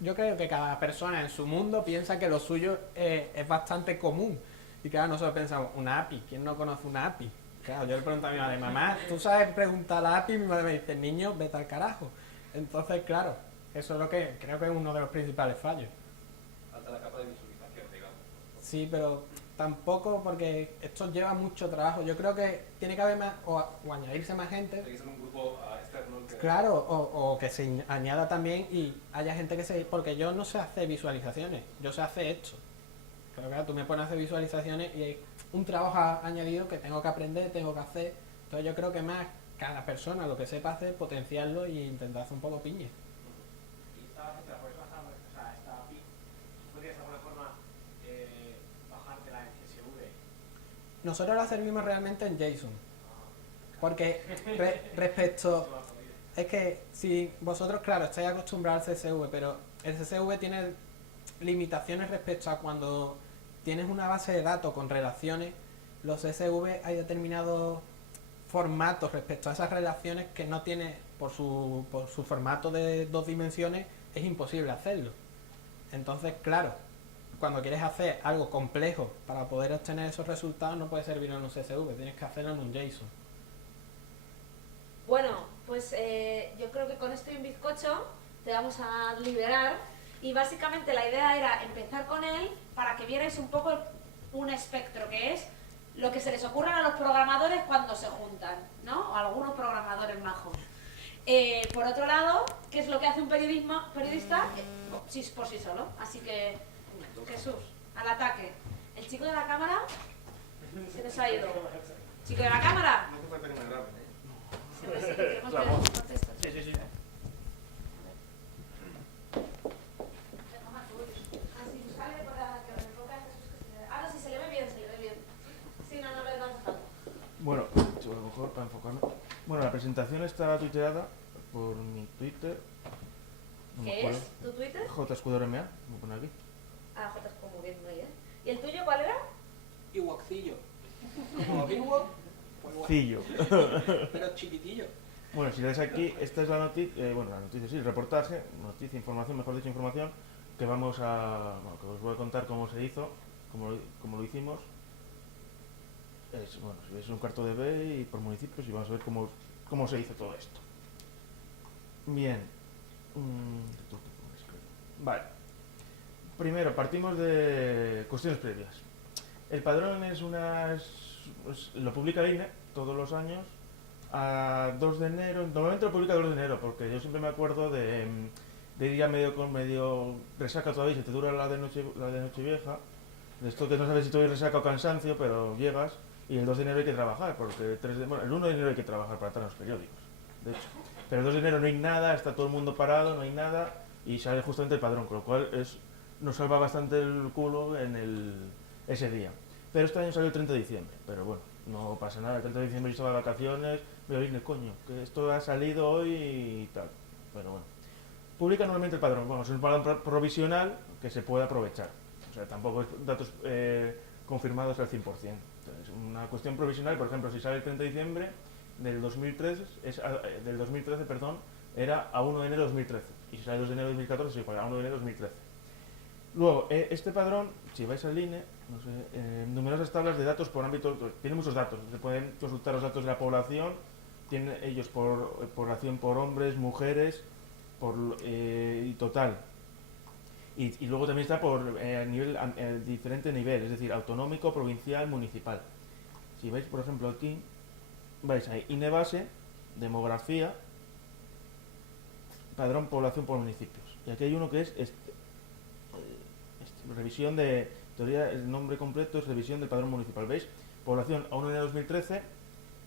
yo creo que cada persona en su mundo piensa que lo suyo es bastante común. Y claro, nosotros pensamos, una API, ¿quién no conoce una API? Claro, yo le pregunto a mi madre, mamá, ¿tú sabes preguntar a la API? Y mi madre me dice, niño, vete al carajo. Entonces, claro, eso es lo que creo que es uno de los principales fallos. Falta la capa de visualización, digamos. Sí, pero tampoco porque esto lleva mucho trabajo. Yo creo que tiene que haber más, o añadirse más gente. Tiene que ser un grupo externo el que... Claro, o que se añada también y haya gente que se... Porque yo no sé hacer visualizaciones, yo sé hacer esto. Pero claro, tú me pones a hacer visualizaciones y hay un trabajo añadido que tengo que aprender, tengo que hacer. Entonces yo creo que más cada persona lo que sepa hacer, potenciarlo e intentar hacer un poco piña. Y esta API, ¿podrías de alguna forma bajártela en CSV? Nosotros la servimos realmente en JSON. Porque respecto... Es que si vosotros, claro, estáis acostumbrados al CSV, pero el CSV tiene limitaciones respecto a cuando tienes una base de datos con relaciones. Los CSV hay determinados formatos respecto a esas relaciones que no tiene, por su formato de 2 dimensiones, es imposible hacerlo. Entonces, claro, cuando quieres hacer algo complejo para poder obtener esos resultados, no puede servir en un CSV, tienes que hacerlo en un JSON. Bueno, pues yo creo que con esto y un bizcocho te vamos a liberar. Y básicamente la idea era empezar con él para que vierais un poco un espectro, que es lo que se les ocurre a los programadores cuando se juntan, ¿no? O algunos programadores majos. Por otro lado, ¿qué es lo que hace un periodista? Por sí solo. Así que, Jesús, al ataque. El chico de la cámara se nos ha ido. Chico de la cámara. No hace falta que me graben, ¿eh? Sí, pues sí, que queremos ver los contextos. Sí. Ahora sí se le ve bien, se le ve bien. Sí, no le hace falta. Bueno, a lo mejor para enfocarme. Bueno, la presentación está tuiteada por mi Twitter. No me ¿Qué acuerdo. es tu Twitter? JScuderoMA, me pone aquí. Ah, J es como bien, muy bien. ¿Y el tuyo cuál era? Iwokcillo. Como Ewok, pues igual. Cillo. Pero chiquitillo. Bueno, si lees aquí, esta es la noticia, sí, el reportaje, información, mejor dicho, información, que vamos a, bueno, que os voy a contar cómo se hizo, cómo lo hicimos. Es un cuarto de B y por municipios y vamos a ver cómo se hizo todo esto. Bien. Vale. Primero, partimos de cuestiones previas. El padrón lo publica el INE todos los años a 2 de enero. Normalmente lo publica el 2 de enero porque yo siempre me acuerdo de ir ya medio resaca todavía, se te dura la de Nochevieja, de esto que no sabes si todavía resaca o cansancio, pero llegas y el 2 de enero hay que trabajar, porque el 1 de enero hay que trabajar para estar en los periódicos, de hecho. Pero el 2 de enero no hay nada, está todo el mundo parado, no hay nada y sale justamente el padrón, con lo cual nos salva bastante el culo ese día. Pero este año salió el 30 de diciembre, pero bueno, no pasa nada, el 30 de diciembre yo estaba de vacaciones, veo el INE, coño, que esto ha salido hoy y tal, pero bueno. Publica normalmente el padrón, es un padrón provisional que se puede aprovechar, o sea, tampoco es datos confirmados al 100%. Entonces, una cuestión provisional, por ejemplo, si sale el 30 de diciembre del 2013, era a 1 de enero de 2013, y si sale 2 de enero de 2014 es igual a 1 de enero de 2013. Luego, este padrón, si vais al INE, no sé, numerosas tablas de datos por ámbito, tiene muchos datos, se pueden consultar los datos de la población, tienen ellos por población por hombres, mujeres, y total. Y luego también está por diferente nivel, es decir, autonómico, provincial, municipal. Si veis, por ejemplo, aquí, vais a INE base, demografía, padrón población por municipios. Y aquí hay uno que es revisión de, teoría, el nombre completo es revisión del padrón municipal. ¿Veis? Población a 1 de enero de 2013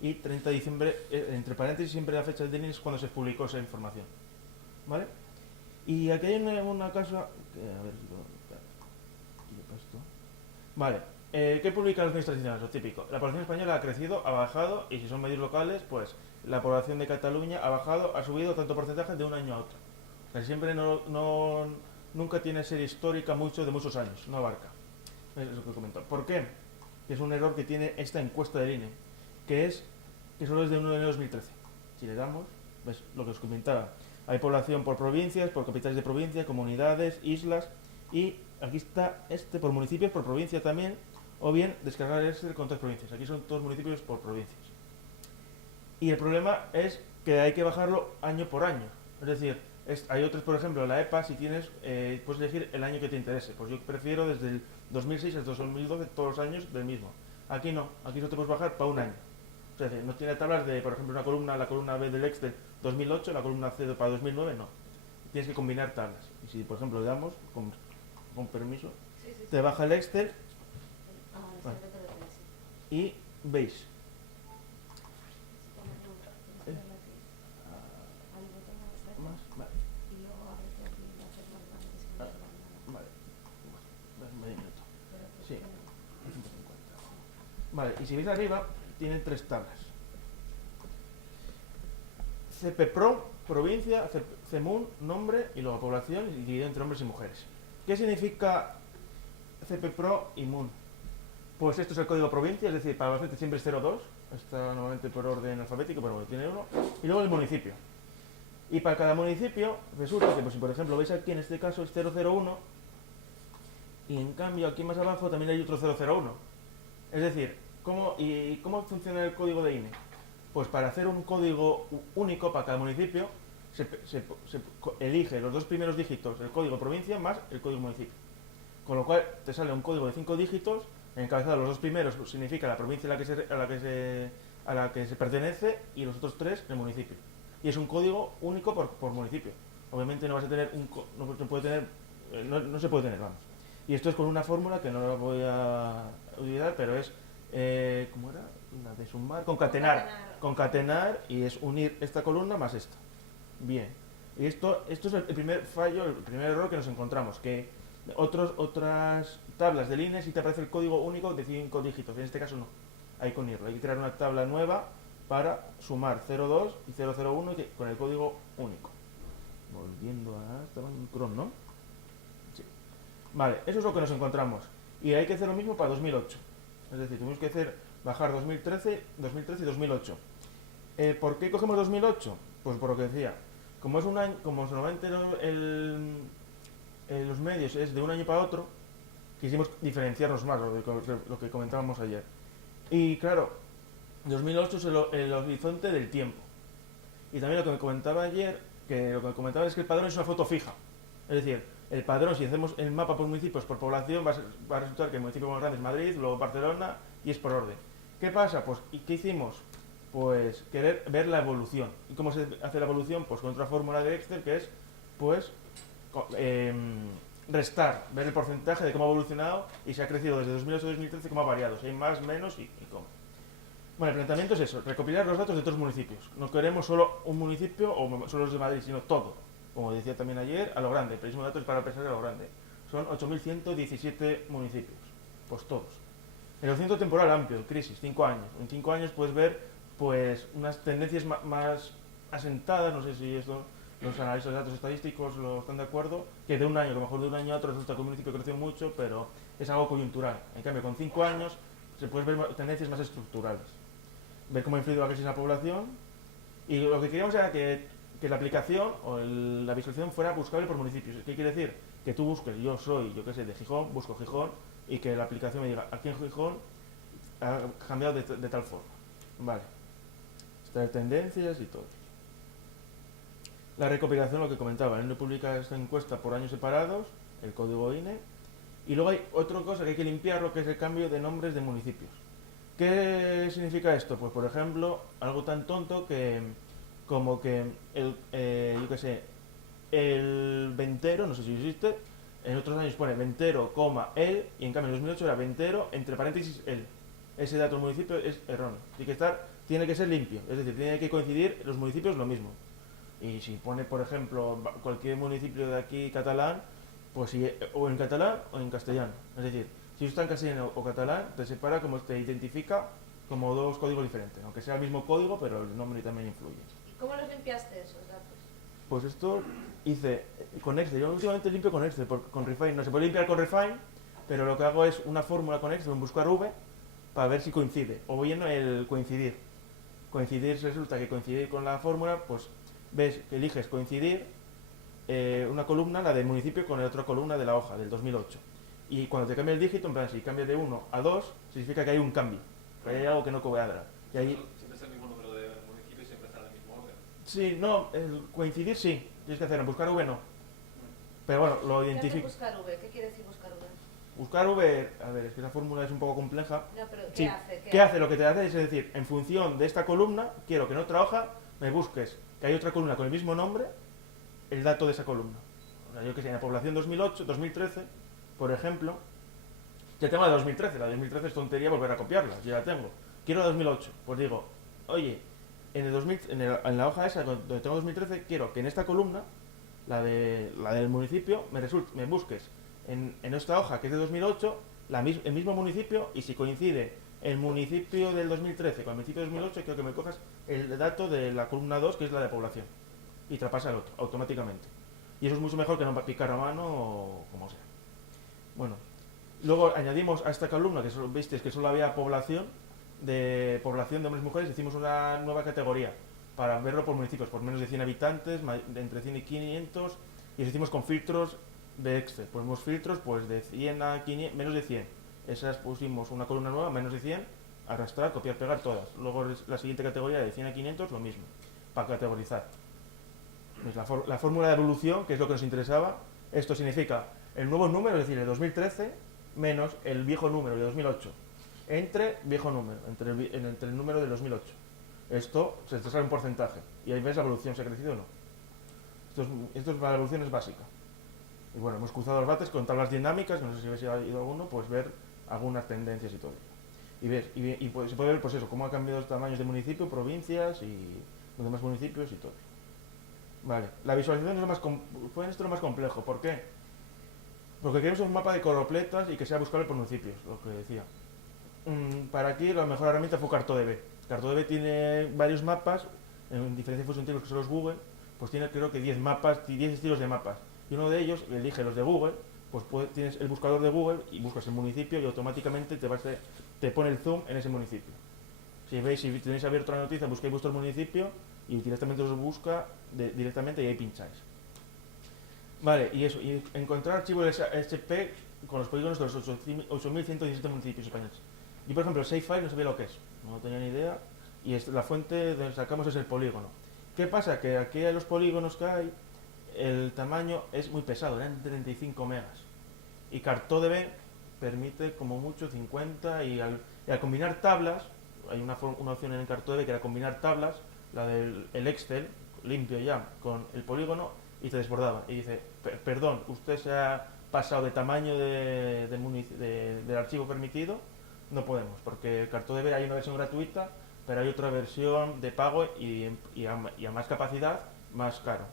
y 30 de diciembre, entre paréntesis, siempre la fecha del DNI es cuando se publicó esa información. ¿Vale? Y aquí hay una cosa, que, a ver si lo esto. Vale, ¿qué publican los medios tradicionales? Lo típico. La población española ha crecido, ha bajado, y si son medios locales, pues la población de Cataluña ha bajado, ha subido tanto porcentaje de un año a otro. O sea, siempre nunca tiene serie histórica de muchos años, no abarca. Es lo que comento. ¿Por qué? Que es un error que tiene esta encuesta del INE, que solo es de 1 de enero de 2013. Si le damos, ves lo que os comentaba. Hay población por provincias, por capitales de provincia, comunidades, islas, y aquí está por municipios, por provincia también, o bien descargar con otras provincias. Aquí son todos municipios por provincias. Y el problema es que hay que bajarlo año por año. Es decir, hay otros, por ejemplo, la EPA, si tienes, puedes elegir el año que te interese. Pues yo prefiero desde el 2006 hasta el 2012, todos los años del mismo. Aquí no, aquí solo te puedes bajar para un año. Es decir, no tiene tablas de, por ejemplo, la columna B del Excel 2008, la columna C para 2009, no. Tienes que combinar tablas. Y si, por ejemplo, le damos, con permiso, te baja el Excel, bueno, y veis. Vale. Vale. Sí. Vale, y si veis arriba, tiene 3 tablas. CPPRO, provincia, CEMUN, nombre, y luego población, dividido entre hombres y mujeres. ¿Qué significa CPPRO y MUN? Pues esto es el código provincia, es decir, para Albacete siempre es 02, está normalmente por orden alfabético, pero bueno, tiene uno, y luego el municipio. Y para cada municipio, resulta que, pues, si por ejemplo veis aquí, en este caso es 001, y en cambio aquí más abajo también hay otro 001. Es decir, ¿cómo funciona el código de INE? Pues para hacer un código único para cada municipio, se elige los 2 primeros dígitos del código provincia más el código municipio. Con lo cual te sale un código de 5 dígitos, encabezado los 2 primeros significa la provincia a la que se pertenece y los otros 3 el municipio. Y es un código único por municipio. Obviamente no vas a tener no se puede tener, vamos. Y esto es con una fórmula que no la voy a olvidar, pero es, ¿cómo era? La de sumar, concatenar, y es unir esta columna más esta. Bien. Y esto es el primer fallo, el primer error que nos encontramos, que otras tablas del INE sí te aparece el código único de 5 dígitos, en este caso no. Hay que unirlo, hay que crear una tabla nueva para sumar 02 y 001 con el código único. Volviendo a... estaba en Chrome, ¿no? Sí. Vale, eso es lo que nos encontramos. Y hay que hacer lo mismo para 2008. Es decir, tenemos que bajar 2013 y 2008. ¿Por qué cogemos 2008? Pues por lo que decía. Como es un año, como normalmente los medios es de un año para otro, quisimos diferenciarnos más, lo que comentábamos ayer. Y claro, 2008 es el horizonte del tiempo. Y también lo que me comentaba ayer, es que el padrón es una foto fija. Es decir, el padrón, si hacemos el mapa por municipios, por población, va a resultar que el municipio más grande es Madrid, luego Barcelona, y es por orden. ¿Qué pasa? Pues, ¿y qué hicimos? Pues querer ver la evolución. ¿Y cómo se hace la evolución? Pues con otra fórmula de Excel, que es, pues, restar, ver el porcentaje de cómo ha evolucionado y si ha crecido desde 2008 a 2013, cómo ha variado, si hay más, menos y cómo. Bueno, el planteamiento es eso, recopilar los datos de todos los municipios. No queremos solo un municipio o solo los de Madrid, sino todo. Como decía también ayer, a lo grande. El periodismo de datos es para pensar a lo grande. Son 8.117 municipios. Pues todos. El horizonte temporal amplio, crisis, 5 años. En 5 años puedes ver pues unas tendencias más asentadas, no sé si esto los analistas de datos estadísticos lo están de acuerdo, que de un año, que a lo mejor de un año a otro resulta que un municipio creció mucho, pero es algo coyuntural. En cambio, con 5 años se pueden ver tendencias más estructurales. Ver cómo ha influido la crisis en la población, y lo que queríamos era que que la aplicación o la visualización fuera buscable por municipios. ¿Qué quiere decir? Que tú busques, yo soy, yo qué sé, de Gijón, busco Gijón y que la aplicación me diga, aquí en Gijón ha cambiado de tal forma. Vale. Estas tendencias y todo. La recopilación, lo que comentaba, él publica esta encuesta por años separados, el código INE, y luego hay otra cosa que hay que limpiarlo, que es el cambio de nombres de municipios. ¿Qué significa esto? Pues por ejemplo, algo tan tonto como que yo qué sé, el Ventero, no sé si existe, en otros años pone Ventero, el, y en cambio en 2008 era Ventero, entre paréntesis, el. Ese dato del municipio es erróneo. Tiene que ser limpio, es decir, tiene que coincidir los municipios lo mismo. Y si pone, por ejemplo, cualquier municipio de aquí catalán, pues si, o en catalán o en castellano. Es decir, si está en castellano o catalán, te separa, como te identifica como dos códigos diferentes. Aunque sea el mismo código, pero el nombre también influye. ¿Y cómo los limpiaste esos datos? Pues esto hice con Excel. Yo últimamente limpio con Excel, porque con Refine no se puede limpiar con Refine, pero lo que hago es una fórmula con Excel en buscar V para ver si coincide. O bien el coincidir. Coincidir resulta que coincidir con la fórmula, pues ves que eliges coincidir una columna, la del municipio, con la otra columna de la hoja, del 2008. Y cuando te cambia el dígito, en plan, si cambia de 1 a 2, significa que hay un cambio, que hay algo que no cuadra. Y ahí, Siempre es el mismo número de municipios y siempre está en el mismo orden. sí, no, el coincidir sí, tienes que hacer, en buscar V no. Pero bueno, lo identifico. Buscar V? ¿Qué quiere decir buscar V? Buscar V, a ver, es que esa fórmula es un poco compleja. No, pero ¿qué Sí, hace? ¿qué hace? Lo que te hace es decir, en función de esta columna, quiero que en otra hoja me busques que hay otra columna con el mismo nombre, el dato de esa columna. O sea, yo que sé, en la población 2008, 2013, por ejemplo, ya tengo la de 2013, la de 2013 es tontería volver a copiarla, ya la tengo. Quiero la 2008, pues digo, oye, en la hoja esa donde tengo 2013, quiero que en esta columna, la del municipio, me busques en esta hoja que es de 2008, el mismo municipio, y si coincide el municipio del 2013 con el municipio del 2008, quiero que me cojas el dato de la columna 2, que es la de población, y traspasa al otro, automáticamente. Y eso es mucho mejor que no picar a mano o como sea. Bueno, luego añadimos a esta columna, que solo, visteis que solo había población de hombres y mujeres, hicimos una nueva categoría para verlo por municipios, por menos de 100 habitantes, de entre 100 y 500, y lo hicimos con filtros de Excel. Ponemos filtros pues de 100 a 500, menos de 100. Esas pusimos una columna nueva, menos de 100, arrastrar, copiar, pegar todas. Luego la siguiente categoría de 100 a 500, lo mismo, para categorizar. ¿Veis? La fórmula de evolución, que es lo que nos interesaba, esto significa el nuevo número, es decir, el 2013, menos el viejo número de 2008, entre viejo número, entre el número de 2008. Esto se te sale un porcentaje, y ahí ves la evolución, si ha crecido o no. Esto es la evolución es básica. Y bueno, hemos cruzado los datos con tablas dinámicas, que no sé si habéis ido alguno, pues ver algunas tendencias y todo. Y ves, pues, se puede ver pues eso, cómo ha cambiado los tamaños de municipio, provincias y los demás municipios y todo. Vale, la visualización es fue esto lo más complejo. ¿Por qué? Porque queremos un mapa de coropletas y que sea buscable por municipios, lo que decía. Para aquí la mejor herramienta fue CartoDB. CartoDB tiene varios mapas, en diferencias fusiontivos que son los Google, pues tiene creo que 10 mapas, 10 estilos de mapas. Y uno de ellos, elige los de Google, pues tienes el buscador de Google y buscas el municipio y automáticamente te pone el zoom en ese municipio. Si tenéis abierto la noticia, buscáis vuestro municipio y directamente os busca directamente y ahí pincháis. Vale, y eso, y encontrar archivos SP con los polígonos de los 8.117 municipios españoles. Yo, por ejemplo, el SafeFile no sabía lo que es, no tenía ni idea, y la fuente de donde sacamos es el polígono. ¿Qué pasa? Que aquí a los polígonos que hay, el tamaño es muy pesado, eran 35 megas. Y CartoDB permite como mucho 50 y al combinar tablas, hay una opción en el CartoDB que era combinar tablas, la del Excel, limpio ya, con el polígono y te desbordaba. Y dice, perdón, usted se ha pasado de tamaño del archivo permitido, no podemos, porque el CartoDB hay una versión gratuita, pero hay otra versión de pago y a más capacidad, más caro.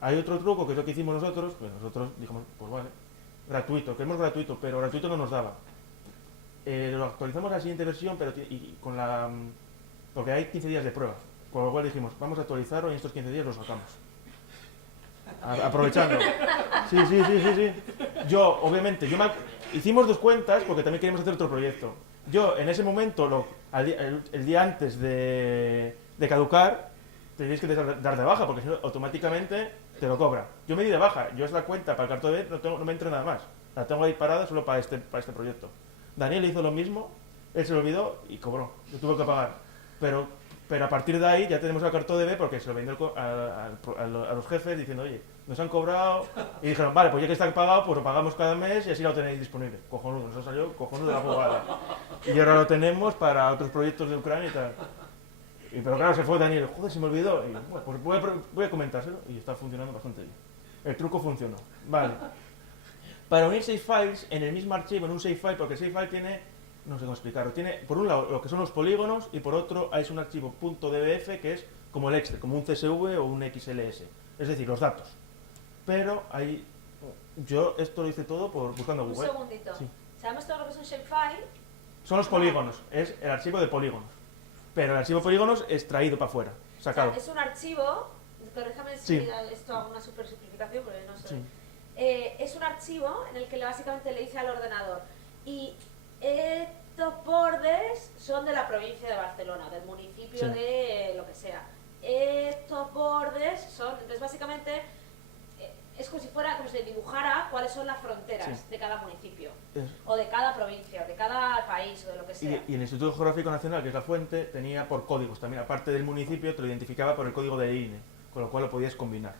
Hay otro truco que es lo que hicimos nosotros, pues nosotros dijimos, pues vale, gratuito, queremos gratuito, pero gratuito no nos daba. Lo actualizamos a la siguiente versión, pero porque hay 15 días de prueba, con lo cual dijimos, vamos a actualizarlo y en estos 15 días lo sacamos. Aprovechando. Sí. Yo, obviamente, hicimos 2 cuentas porque también queríamos hacer otro proyecto. Yo, en ese momento, el día antes de caducar, tenéis que dar de baja, porque si no, automáticamente te lo cobra. Yo me di de baja, yo es la cuenta para el cartón de no me entra nada más. La tengo ahí parada solo para este proyecto. Daniel hizo lo mismo, él se lo olvidó y cobró, yo tuve que pagar. Pero a partir de ahí ya tenemos el cartón de B porque se lo vendió a los jefes diciendo, oye, nos han cobrado. Y dijeron, vale, pues ya que está pagado, pues lo pagamos cada mes y así lo tenéis disponible. Cojonudo, nos ha salido cojonudo de la jugada. Y ahora lo tenemos para otros proyectos de Ucrania y tal. Pero claro, se fue Daniel, joder, se me olvidó. Y bueno, pues voy a comentárselo y está funcionando bastante bien. El truco funcionó. Vale. Para unir save files en el mismo archivo, en un save file, porque el save file tiene, no sé cómo explicarlo, tiene por un lado lo que son los polígonos y por otro es un archivo .dbf que es como el Excel, como un CSV o un XLS. Es decir, los datos. Pero ahí, yo esto lo hice todo buscando Un Google. segundito. Sí. ¿Sabemos todo lo que es un shapefile? Son los polígonos, es el archivo de polígonos. Pero el archivo de polígonos es traído para afuera, sacado. O sea, es un archivo, corríjame si Sí. esto hago una super simplificación, porque no sé. Sí. Es un archivo en el que básicamente le dice al ordenador, y estos bordes son de la provincia de Barcelona, del municipio Sí. de lo que sea. Estos bordes son, entonces básicamente es como si fuera, como si dibujara cuáles son las fronteras Sí. de cada municipio, Es- o de cada provincia, o de cada país, o de lo que sea. Y el Instituto Geográfico Nacional, que es la fuente, tenía por códigos también, aparte del municipio, te lo identificaba por el código de INE, con lo cual lo podías combinar.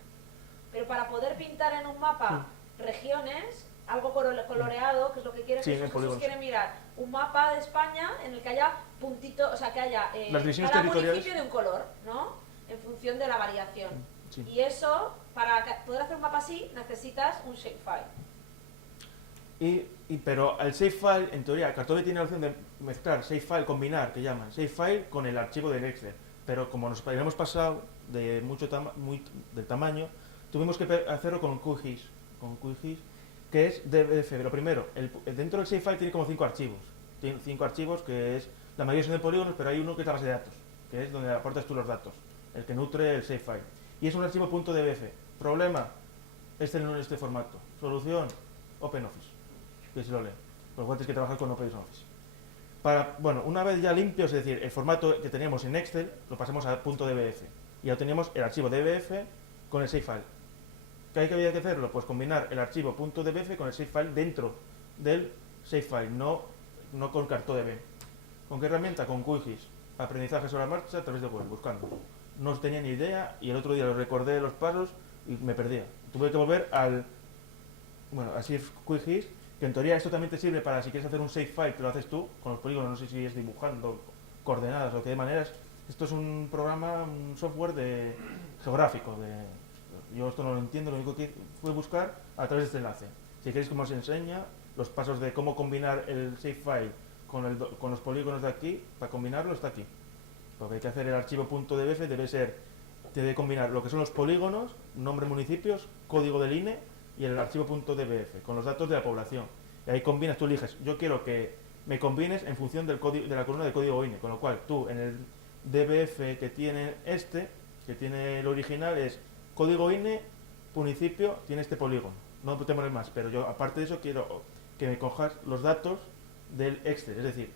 Pero para poder pintar en un mapa regiones, algo coloreado, que es lo que quiere Sí, en Jesús, polígonos. quiere mirar un mapa de España en el que haya puntitos, o sea, que haya Las divisiones cada territoriales. municipio de un color, ¿no? En función de la variación. Sí. Y eso, para poder hacer un mapa así, necesitas un shapefile. Pero el save file, en teoría, Cartove tiene la opción de mezclar save file, combinar, que llaman, save file con el archivo del Excel. Pero como nos habíamos pasado de del tamaño, tuvimos que hacerlo con QGIS, que es DBF. Lo primero, dentro del save file tiene como 5 archivos. Tiene 5 archivos que es, la mayoría son de polígonos, pero hay uno que es la base de datos, que es donde aportas tú los datos, el que nutre el save file. Y es un archivo .dbf. Problema, en este formato. Solución, OpenOffice, que se lo lee. Por lo cual tienes que trabajar con OpenOffice. Bueno, una vez ya limpios, es decir, el formato que teníamos en Excel, lo pasamos a .dbf. Y ya teníamos el archivo dbf con el save file. ¿Qué había que hacerlo? Pues combinar el archivo .dbf con el save file dentro del save file, no con Cartodb. ¿Con qué herramienta? Con QGIS. Aprendizaje sobre la marcha a través de Google, buscando. No tenía ni idea y el otro día lo recordé los pasos y me perdía. Tuve que volver al Shift QGIS, que en teoría esto también te sirve para si quieres hacer un save file, que lo haces tú con los polígonos, no sé si es dibujando coordenadas o qué maneras. Esto es un programa, un software geográfico. Yo esto no lo entiendo, lo único que fue buscar a través de este enlace. Si queréis como os enseña los pasos de cómo combinar el save file con los polígonos de aquí, para combinarlo está aquí. Lo que hay que hacer el archivo .dbf debe combinar lo que son los polígonos, nombre municipios, código del INE y el archivo .dbf con los datos de la población. Y ahí combinas, tú eliges, yo quiero que me combines en función del código, de la columna de código INE, con lo cual tú en el dbf que tiene que tiene el original es código INE, municipio, tiene este polígono. No te pones más, pero yo aparte de eso quiero que me cojas los datos del Excel, es decir,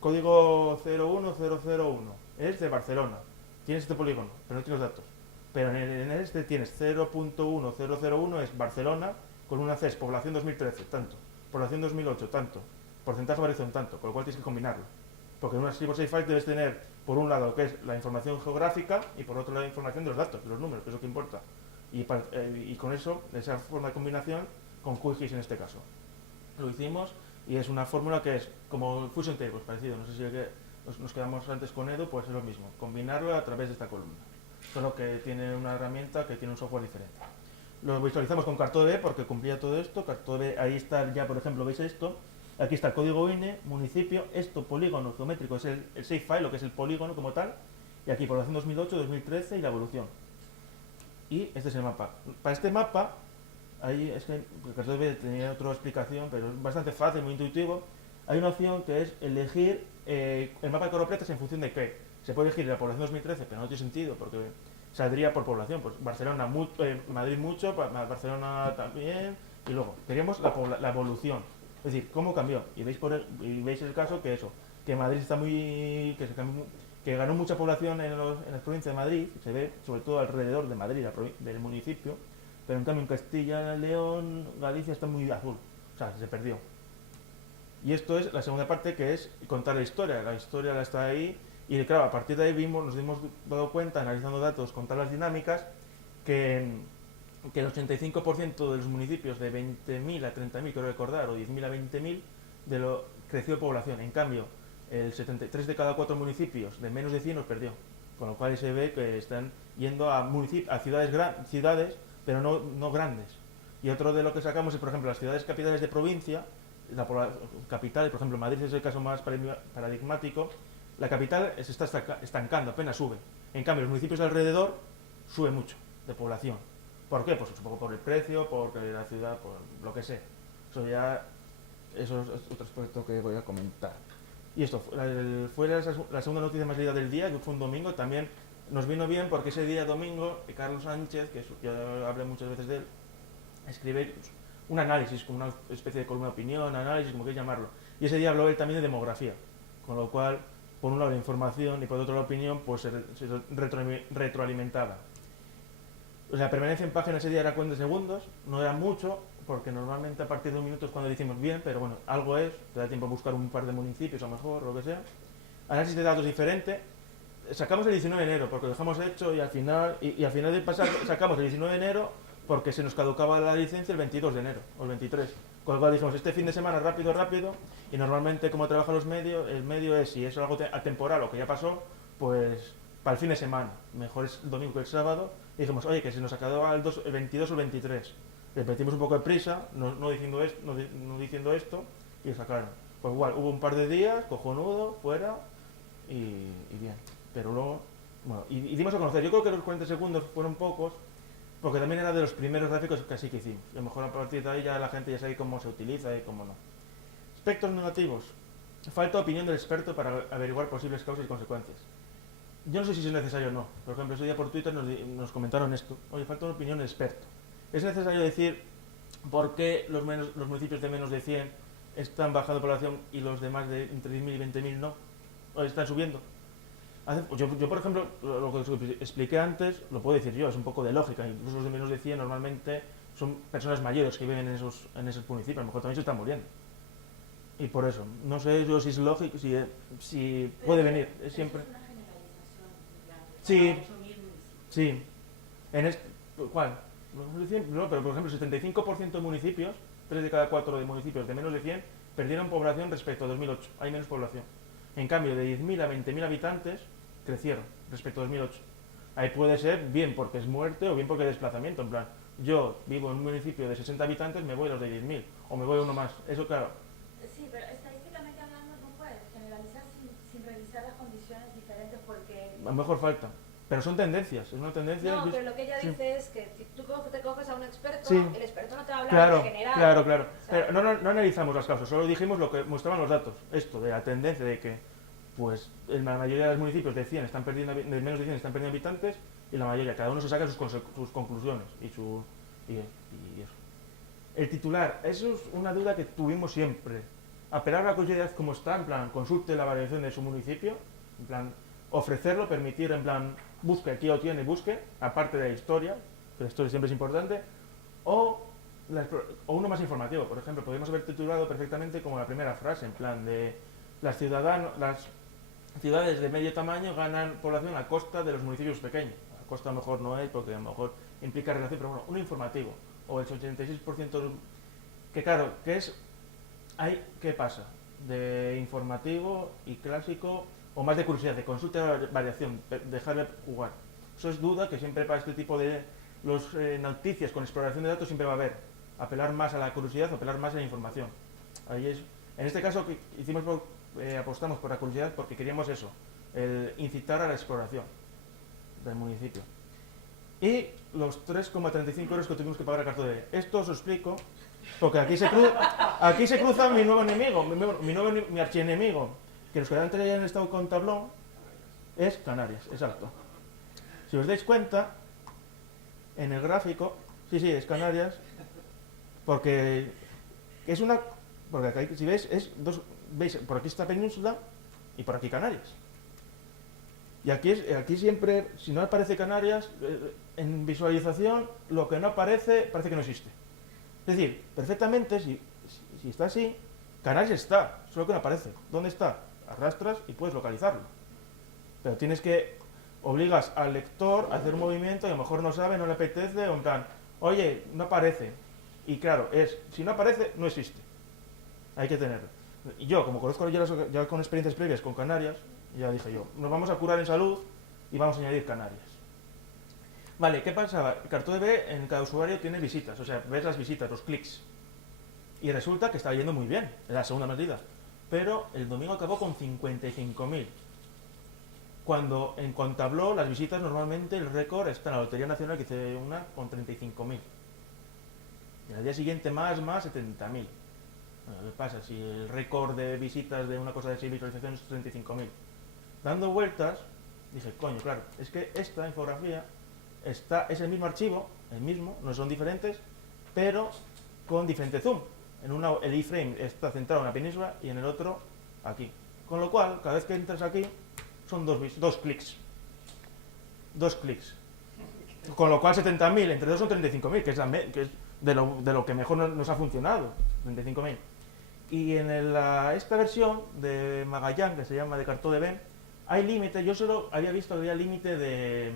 código 01001 es de Barcelona, tienes este polígono, pero no tienes los datos. Pero en este tienes 0.1001 es Barcelona, con una C es población 2013, tanto, población 2008, tanto, porcentaje de variación, tanto, con lo cual tienes que combinarlo. Porque en un archivo save file debes tener, por un lado, lo que es la información geográfica y por otro la información de los datos, de los números, que es lo que importa. Y con eso, de esa forma de combinación, con QGIS en este caso. Lo hicimos y es una fórmula que es como Fusion Tables, parecido, no sé si nos quedamos antes con Edu, pues es lo mismo, combinarlo a través de esta columna. Solo que tiene una herramienta que tiene un software diferente. Lo visualizamos con Cartodb porque cumplía todo esto. Cartodb, ahí está ya, por ejemplo, veis esto. Aquí está el código INE, municipio, esto polígono geométrico es el save file, lo que es el polígono como tal. Y aquí población 2008, 2013 y la evolución. Y este es el mapa. Para este mapa, ahí es que Cartodb tenía otra explicación, pero es bastante fácil, muy intuitivo. Hay una opción que es elegir el mapa de coropretas en función de qué. Se puede elegir la población 2013, pero no tiene sentido porque saldría por población. Pues Barcelona, Madrid mucho, Barcelona también. Y luego, queríamos la evolución. Es decir, cómo cambió. Y veis el caso que Madrid está que que ganó mucha población en la provincia de Madrid, se ve sobre todo alrededor de Madrid, del municipio, pero en cambio en Castilla, León, Galicia está muy azul, o sea, se perdió. Y esto es la segunda parte, que es contar la historia está ahí, y claro, a partir de ahí nos hemos dado cuenta, analizando datos, contar las dinámicas, que el 85% de los municipios de 20.000 a 30.000, quiero recordar, o 10.000 a 20.000, creció de población. En cambio, el 73 de cada 4 municipios de menos de 100 los perdió. Con lo cual se ve que están yendo a ciudades, pero no grandes. Y otro de lo que sacamos es, por ejemplo, las ciudades capitales de provincia, capitales, por ejemplo, Madrid es el caso más paradigmático, la capital se está estancando, apenas sube. En cambio, los municipios de alrededor sube mucho de población. ¿Por qué? Pues un poco por el precio, porque la ciudad, por lo que sea. Eso es otro aspecto que voy a comentar. Y esto fue la segunda noticia más leída del día, que fue un domingo. También nos vino bien porque ese día domingo Carlos Sánchez, que yo hablé muchas veces de él, escribe un análisis, como una especie de columna de opinión, análisis, como queréis llamarlo. Y ese día habló él también de demografía, con lo cual, por un lado la información y por otro la opinión, pues se retroalimentaba. La permanencia en página ese día era 40 segundos, no era mucho, porque normalmente a partir de 1 minuto es cuando decimos bien, pero bueno, algo es, te da tiempo a buscar un par de municipios a lo mejor, o lo que sea. Análisis de datos diferente, sacamos el 19 de enero, porque lo dejamos hecho y al final de pasar sacamos el 19 de enero porque se nos caducaba la licencia el 22 de enero, o el 23. Con lo cual dijimos, este fin de semana rápido, y normalmente como trabajan los medios, el medio es, si es algo atemporal o que ya pasó, pues para el fin de semana, mejor es el domingo que el sábado, y dijimos, oye, que se nos ha quedado el 22 o el 23. Le metimos un poco de prisa, no diciendo esto, y lo sacaron. Pues igual, hubo un par de días, cojonudo, fuera, y bien. Pero luego, bueno, y dimos a conocer. Yo creo que los 40 segundos fueron pocos, porque también era de los primeros gráficos que así que hicimos. Y a lo mejor a partir de ahí ya la gente ya sabe cómo se utiliza y cómo no. Aspectos negativos. Falta opinión del experto para averiguar posibles causas y consecuencias. Yo no sé si es necesario o no. Por ejemplo, ese día por Twitter nos comentaron esto. Oye, falta una opinión del experto. ¿Es necesario decir por qué los municipios de menos de 100 están bajando población y los demás de entre 10.000 y 20.000 no? ¿O están subiendo? Yo, por ejemplo, lo que expliqué antes, lo puedo decir yo, es un poco de lógica. Incluso los de menos de 100 normalmente son personas mayores que viven en esos municipios. A lo mejor también se están muriendo. Y por eso, no sé yo si es lógico, si puede venir. Es siempre... Es una generalización muy grande. Sí, Para 8.000 municipios. sí. ¿Cuál? No, pero por ejemplo, el 75% de municipios, 3 de cada 4 de municipios de menos de 100, perdieron población respecto a 2008. Hay menos población. En cambio, de 10.000 a 20.000 habitantes, crecieron respecto a 2008. Ahí puede ser bien porque es muerte o bien porque es desplazamiento. En plan, yo vivo en un municipio de 60 habitantes, me voy a los de 10.000 o me voy a uno más. Eso, claro. Sí, pero estadísticamente hablando no puedes generalizar sin revisar las condiciones diferentes porque... A lo mejor falta. Pero son tendencias, es una tendencia... No, pero lo que ella sí. dice es que si tú te coges a un experto, Sí. el experto no te va a hablar Claro, en general. claro. O sea, Pero no analizamos las causas, solo dijimos lo que mostraban los datos. Esto, de la tendencia de que pues en la mayoría de los municipios de 100 de menos de 100 están perdiendo habitantes y la mayoría, cada uno se saca sus conclusiones y eso. El titular, eso es una duda que tuvimos siempre. Apelar a la curiosidad como está, en plan, consulte la variación de su municipio, en plan, ofrecerlo, permitir, en plan, busque, aquí lo tiene, busque, aparte de la historia, que la historia siempre es importante, o uno más informativo. Por ejemplo, podríamos haber titulado perfectamente como la primera frase, en plan de las ciudades de medio tamaño ganan población a costa de los municipios pequeños. A costa a lo mejor no es, porque a lo mejor implica relación, pero bueno, uno informativo. O el 86%, que claro, ¿qué pasa? De informativo y clásico, o más de curiosidad, de consulta de variación, dejarle jugar. Eso es duda que siempre para este tipo de noticias con exploración de datos siempre va a haber. Apelar más a la curiosidad o apelar más a la información. Ahí es. En este caso apostamos por la curiosidad porque queríamos eso, el incitar a la exploración del municipio. Y los 3,35 euros que tuvimos que pagar a Cartodere. Esto os lo explico porque aquí se cruza mi nuevo enemigo, mi archienemigo, que los que antes ya han estado con tablón, es Canarias, exacto. Si os dais cuenta, en el gráfico, sí, es Canarias, porque aquí, si veis, veis, por aquí está Península y por aquí Canarias. Y aquí siempre, si no aparece Canarias, en visualización, lo que no aparece, parece que no existe. Es decir, perfectamente, si está así, Canarias está, solo que no aparece. ¿Dónde está? Arrastras y puedes localizarlo. Pero tienes que, obligas al lector a hacer un movimiento y a lo mejor no sabe, no le apetece, o en plan, oye, no aparece. Y claro, si no aparece, no existe. Hay que tenerlo. Y yo, como conozco ya con experiencias previas con Canarias, ya dije yo, nos vamos a curar en salud y vamos a añadir Canarias. Vale, ¿qué pasaba? CartoDB en cada usuario tiene visitas, o sea, ves las visitas, los clics. Y resulta que estaba yendo muy bien, en la segunda medida. Pero el domingo acabó con 55.000. Cuando en Contabló las visitas normalmente el récord está en la Lotería Nacional, que hice una con 35.000. Y al día siguiente más, 70.000. Bueno, ¿qué pasa? Si el récord de visitas de una cosa de 6 visualizaciones es 35.000. Dando vueltas, dije, coño, claro, es que esta infografía es el mismo archivo, no son diferentes, pero con diferente zoom. En una el iframe está centrado en la península y en el otro aquí. Con lo cual, cada vez que entras aquí, son dos clics. 2 clics. Con lo cual 70.000, entre dos son 35.000, que es de lo que mejor nos ha funcionado. 35.000. Y en esta versión de Magallán, que se llama de CartoDB, hay límite. Yo solo había visto que había límite de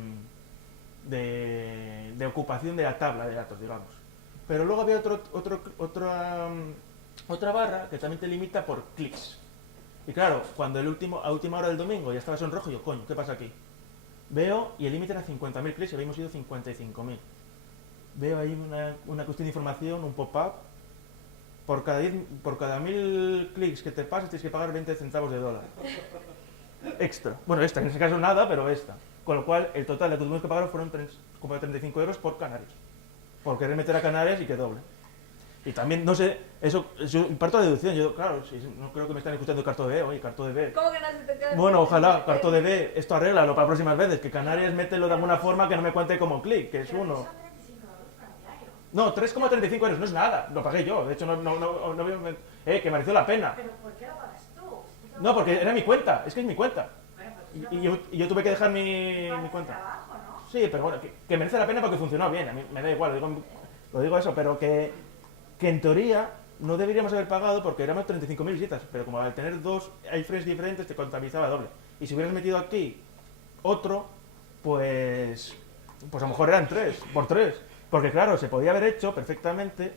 ocupación de la tabla de datos, digamos. Pero luego había otra barra que también te limita por clics. Y claro, cuando a última hora del domingo ya estabas en rojo, yo, coño, ¿qué pasa aquí? Veo, y el límite era 50.000 clics y habíamos ido 55.000. Veo ahí una cuestión de información, un pop-up. Por cada 1.000 clics que te pases tienes que pagar 20 centavos de dólar. Extra. Bueno, extra, en ese caso nada, pero extra. Con lo cual, el total de que tuvimos que pagar fueron como 35 euros por Canarias. Por querer meter a Canarias y que doble. Y también, no sé, eso parto de deducción. Yo, claro, no creo que me están escuchando CartoDB, oye, CartoDB. ¿Cómo que no se te queda? Bueno, ojalá, CartoDB, esto arréglalo para próximas veces, que Canarias mételo de alguna forma que no me cuente como clic, que es Pero uno. son 35 euros cambiario. No, 3,35 euros, no es nada, lo pagué yo, de hecho no que mereció la pena. ¿Pero por qué lo pagas tú? No, porque era mi cuenta, es que es mi cuenta. Bueno, pues Y yo tuve que dejar mi cuenta. trabajo, ¿no? Sí, pero bueno, que merece la pena porque funcionó bien, a mí me da igual, lo digo eso, pero que en teoría no deberíamos haber pagado porque éramos 35.000 visitas, pero como al tener dos iframes diferentes te contabilizaba doble. Y si hubieras metido aquí otro, pues a lo mejor eran 3 por 3. Porque claro, se podía haber hecho perfectamente.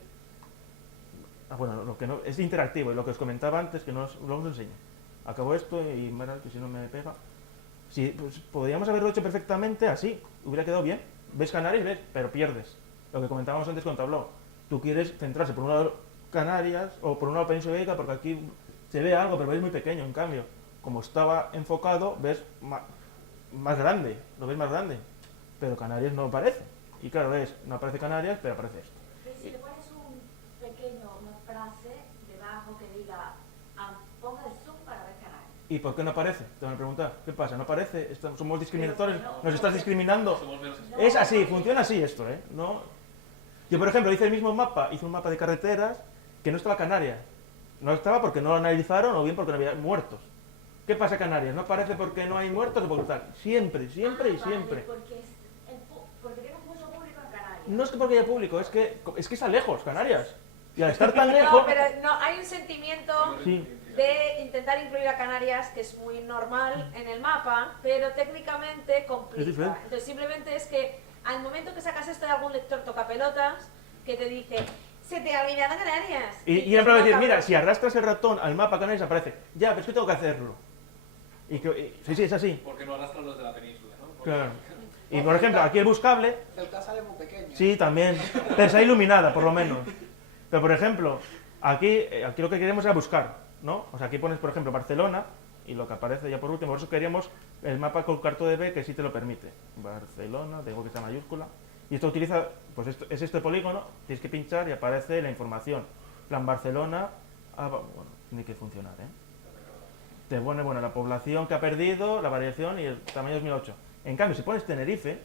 Bueno, lo que no, es interactivo y lo que os comentaba antes, que luego os enseño. Acabo esto y mira, que si no me pega. Sí, pues podríamos haberlo hecho perfectamente así, hubiera quedado bien. Ves Canarias, ves, pero pierdes. Lo que comentábamos antes con Tableau. Tú quieres centrarse por un lado Canarias o por un lado Península Ibérica porque aquí se ve algo, pero ves muy pequeño. En cambio, como estaba enfocado, ves más grande, lo ves más grande. Pero Canarias no aparece. Y claro, no aparece Canarias, pero aparece esto. Pero si le pones una frase debajo que diga, ponga el zoom para ver Canarias. ¿Y por qué no aparece? Te van a preguntar. ¿Qué pasa? ¿No aparece? ¿Somos discriminatorios? ¿Nos estás discriminando? Somos menos Es así, funciona así esto, ¿eh? No. Yo, por ejemplo, hice el mismo mapa, hice un mapa de carreteras que no estaba Canarias. No estaba porque no lo analizaron o bien porque no había muertos. ¿Qué pasa Canarias? ¿No aparece porque no hay muertos o porque tal? Siempre, siempre y siempre. Porque tiene mucho público en Canarias. No es que porque haya público, es que está lejos, Canarias. Y al estar tan lejos... No, pero no, hay un sentimiento Sí. de intentar incluir a Canarias, que es muy normal en el mapa, pero técnicamente complica. diferente. Entonces simplemente es que al momento que sacas esto de algún lector tocapelotas, que te dice, se te ha olvidado Canarias. Y en plan decir, mira, si arrastras el ratón al mapa Canarias aparece. Ya, pero es que tengo que hacerlo. Sí, es así. porque no arrastran los de la península, ¿no? Porque- Claro. Y por ejemplo, aquí el buscable, El casa es muy pequeño. sí, también, pero está iluminada, por lo menos. Pero por ejemplo, aquí lo que queremos es buscar, ¿no? O sea, aquí pones, por ejemplo, Barcelona, y lo que aparece ya por último, por eso queríamos el mapa con CartoDB que sí te lo permite. Barcelona, tengo que estar mayúscula. Y esto utiliza, pues es este polígono, tienes que pinchar y aparece la información. Plan Barcelona, bueno, tiene que funcionar, ¿eh? Te pone, bueno, la población que ha perdido, la variación y el tamaño 2008. En cambio, si pones Tenerife,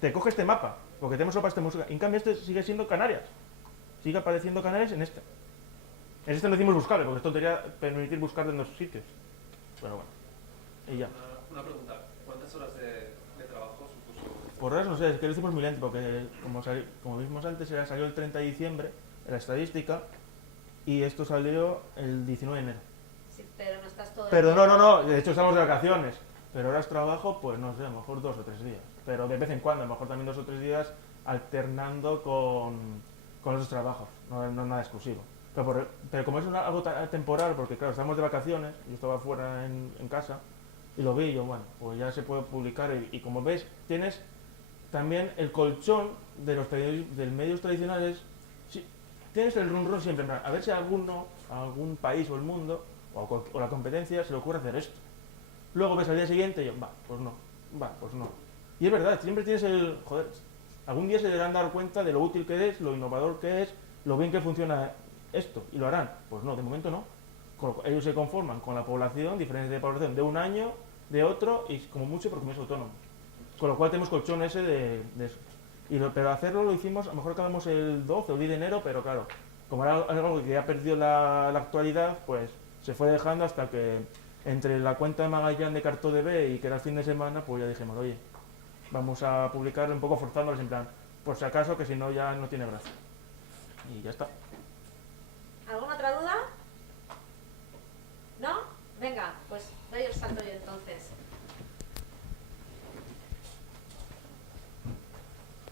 te coge este mapa, porque tenemos para esta música. En cambio, este sigue siendo Canarias. Sigue apareciendo Canarias en este. En este no decimos buscable, porque es tontería permitir buscar en dos sitios. Pero bueno. y ya. Una pregunta, ¿cuántas horas de trabajo supuso? Por horas no sé, es que lo hicimos muy lento, porque como vimos antes, salió el 30 de diciembre en la estadística y esto salió el 19 de enero. Sí, pero no estás todo el Pero tiempo. no, de hecho estamos de vacaciones, pero horas trabajo, pues no sé, a lo mejor 2 o 3 días. Pero de vez en cuando, a lo mejor también 2 o 3 días alternando con otros trabajos, no es nada exclusivo. Pero como es algo temporal, porque claro, estamos de vacaciones, yo estaba fuera en casa y lo vi y yo, bueno, pues ya se puede publicar y como ves, tienes también el colchón de los medios tradicionales, sí, tienes el run siempre, en plan, a ver si a algún país o el mundo o la competencia se le ocurre hacer esto. Luego ves al día siguiente y yo, pues no. Y es verdad, siempre tienes joder, algún día se deberán dar cuenta de lo útil que es, lo innovador que es, lo bien que funciona esto, y lo harán. Pues no, de momento no. Ellos se conforman con la población, diferencia de población de un año, de otro, y como mucho porque es autónomo. Con lo cual tenemos colchón ese de eso. Pero hacerlo lo hicimos, a lo mejor acabamos el 12 o 10 de enero, pero claro, como era algo que ya perdió la actualidad, pues se fue dejando hasta que entre la cuenta de Magallán de CartoDB y que era el fin de semana, pues ya dijimos, oye, vamos a publicarlo un poco forzándoles en plan, por si acaso, que si no ya no tiene gracia. Y ya está. ¿Alguna otra duda? ¿No? Venga, pues doy el salto yo entonces.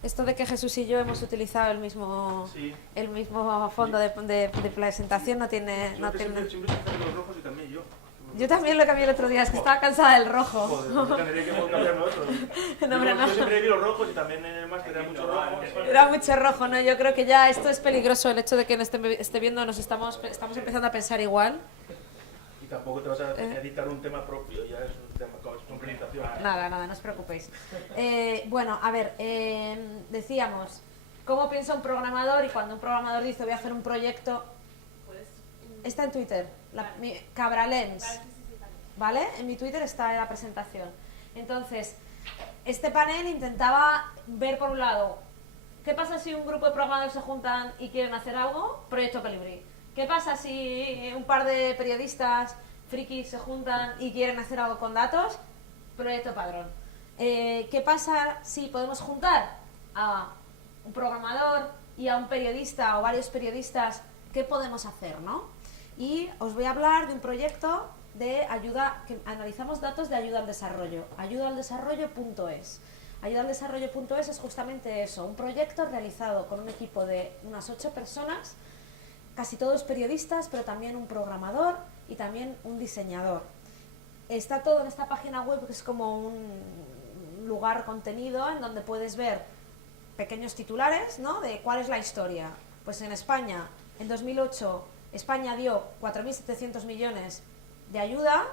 Esto de que Jesús y yo hemos utilizado el mismo fondo de presentación no tiene... Siempre los rojos y también yo. Yo también lo cambié el otro día, es que estaba cansada del rojo. Joder, tendría que cambiarlo otro. No, hombre, no. Yo siempre vi los rojos y también en el máster era mucho rojo. Era mucho rojo, ¿no? Yo creo que ya esto es peligroso, el hecho de que esté viendo, estamos empezando a pensar igual. Y tampoco te vas a editar un tema propio, ya es un tema con presentación. Nada, no os preocupéis. Bueno, a ver, decíamos, ¿cómo piensa un programador? Y cuando un programador dice voy a hacer un proyecto, está en Twitter, Cabralens, ¿vale? En mi Twitter está la presentación. Entonces, este panel intentaba ver por un lado, ¿qué pasa si un grupo de programadores se juntan y quieren hacer algo? Proyecto Colibrí. ¿Qué pasa si un par de periodistas frikis se juntan y quieren hacer algo con datos? Proyecto Padrón. ¿Qué pasa si podemos juntar a un programador y a un periodista o varios periodistas? ¿Qué podemos hacer, no? Y os voy a hablar de un proyecto de ayuda, que analizamos datos de ayuda al desarrollo, ayudaaldesarrollo.es. Ayudaaldesarrollo.es es justamente eso, un proyecto realizado con un equipo de unas 8 personas, casi todos periodistas, pero también un programador y también un diseñador. Está todo en esta página web, que es como un lugar contenido en donde puedes ver pequeños titulares, ¿no? De cuál es la historia. Pues en España, en 2008, España dio 4.700 millones de ayuda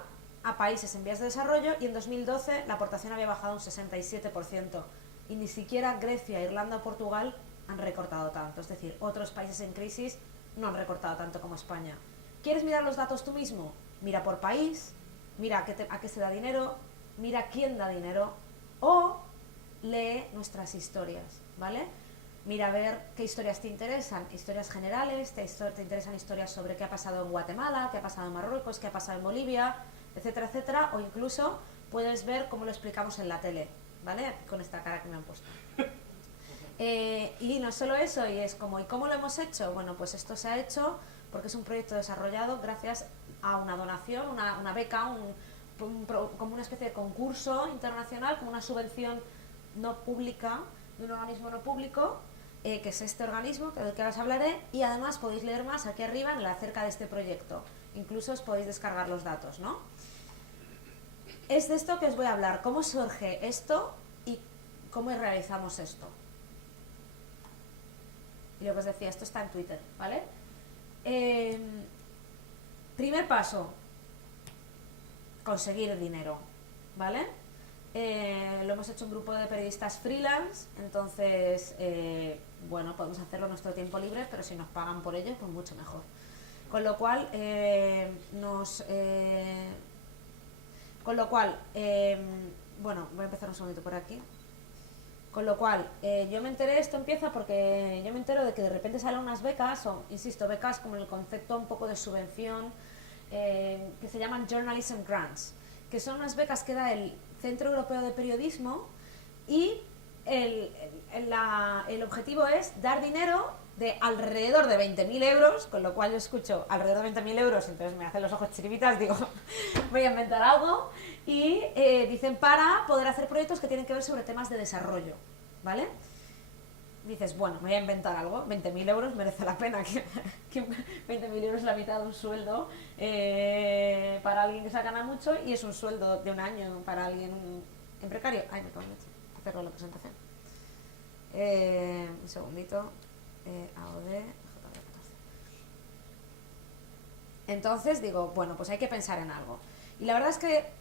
a países en vías de desarrollo y en 2012 la aportación había bajado un 67% y ni siquiera Grecia, Irlanda o Portugal han recortado tanto. Es decir, otros países en crisis no han recortado tanto como España. ¿Quieres mirar los datos tú mismo? Mira por país, mira a qué se da dinero, mira quién da dinero o lee nuestras historias, ¿vale? Mira a ver qué historias te interesan, historias generales, te interesan historias sobre qué ha pasado en Guatemala, qué ha pasado en Marruecos, qué ha pasado en Bolivia, etcétera, etcétera, o incluso puedes ver cómo lo explicamos en la tele, ¿vale? Con esta cara que me han puesto. Y no solo eso, ¿y cómo lo hemos hecho? Bueno, pues esto se ha hecho porque es un proyecto desarrollado gracias a una donación, una beca, como una especie de concurso internacional, como una subvención no pública, de un organismo no público, que es este organismo, del que ahora os hablaré, y además podéis leer más aquí arriba acerca de este proyecto. Incluso os podéis descargar los datos, ¿no? Es de esto que os voy a hablar, cómo surge esto y cómo realizamos esto. Y lo que os decía, esto está en Twitter, ¿vale? Primer paso, conseguir dinero, ¿vale? Lo hemos hecho un grupo de periodistas freelance, entonces, bueno, podemos hacerlo en nuestro tiempo libre, pero si nos pagan por ello, pues mucho mejor. Con lo cual, bueno, voy a empezar un segundito por aquí. Con lo cual, yo me enteré, esto empieza porque yo me entero de que de repente salen unas becas, o, insisto, becas como el concepto un poco de subvención, que se llaman Journalism Grants, que son unas becas que da el Centro Europeo de Periodismo y el objetivo es dar dinero de alrededor de 20.000 euros, con lo cual yo escucho alrededor de 20.000 euros, entonces me hacen los ojos chiribitas, digo, voy a inventar algo, y dicen para poder hacer proyectos que tienen que ver sobre temas de desarrollo, ¿vale? Dices, bueno, me voy a inventar algo, 20.000 euros merece la pena, que 20.000 euros es la mitad de un sueldo para alguien que se gana mucho y es un sueldo de un año para alguien en precario. Ay, me cago en leche, hacerlo la presentación. Un segundito. AOD, JB14. Entonces digo, bueno, pues hay que pensar en algo. Y la verdad es que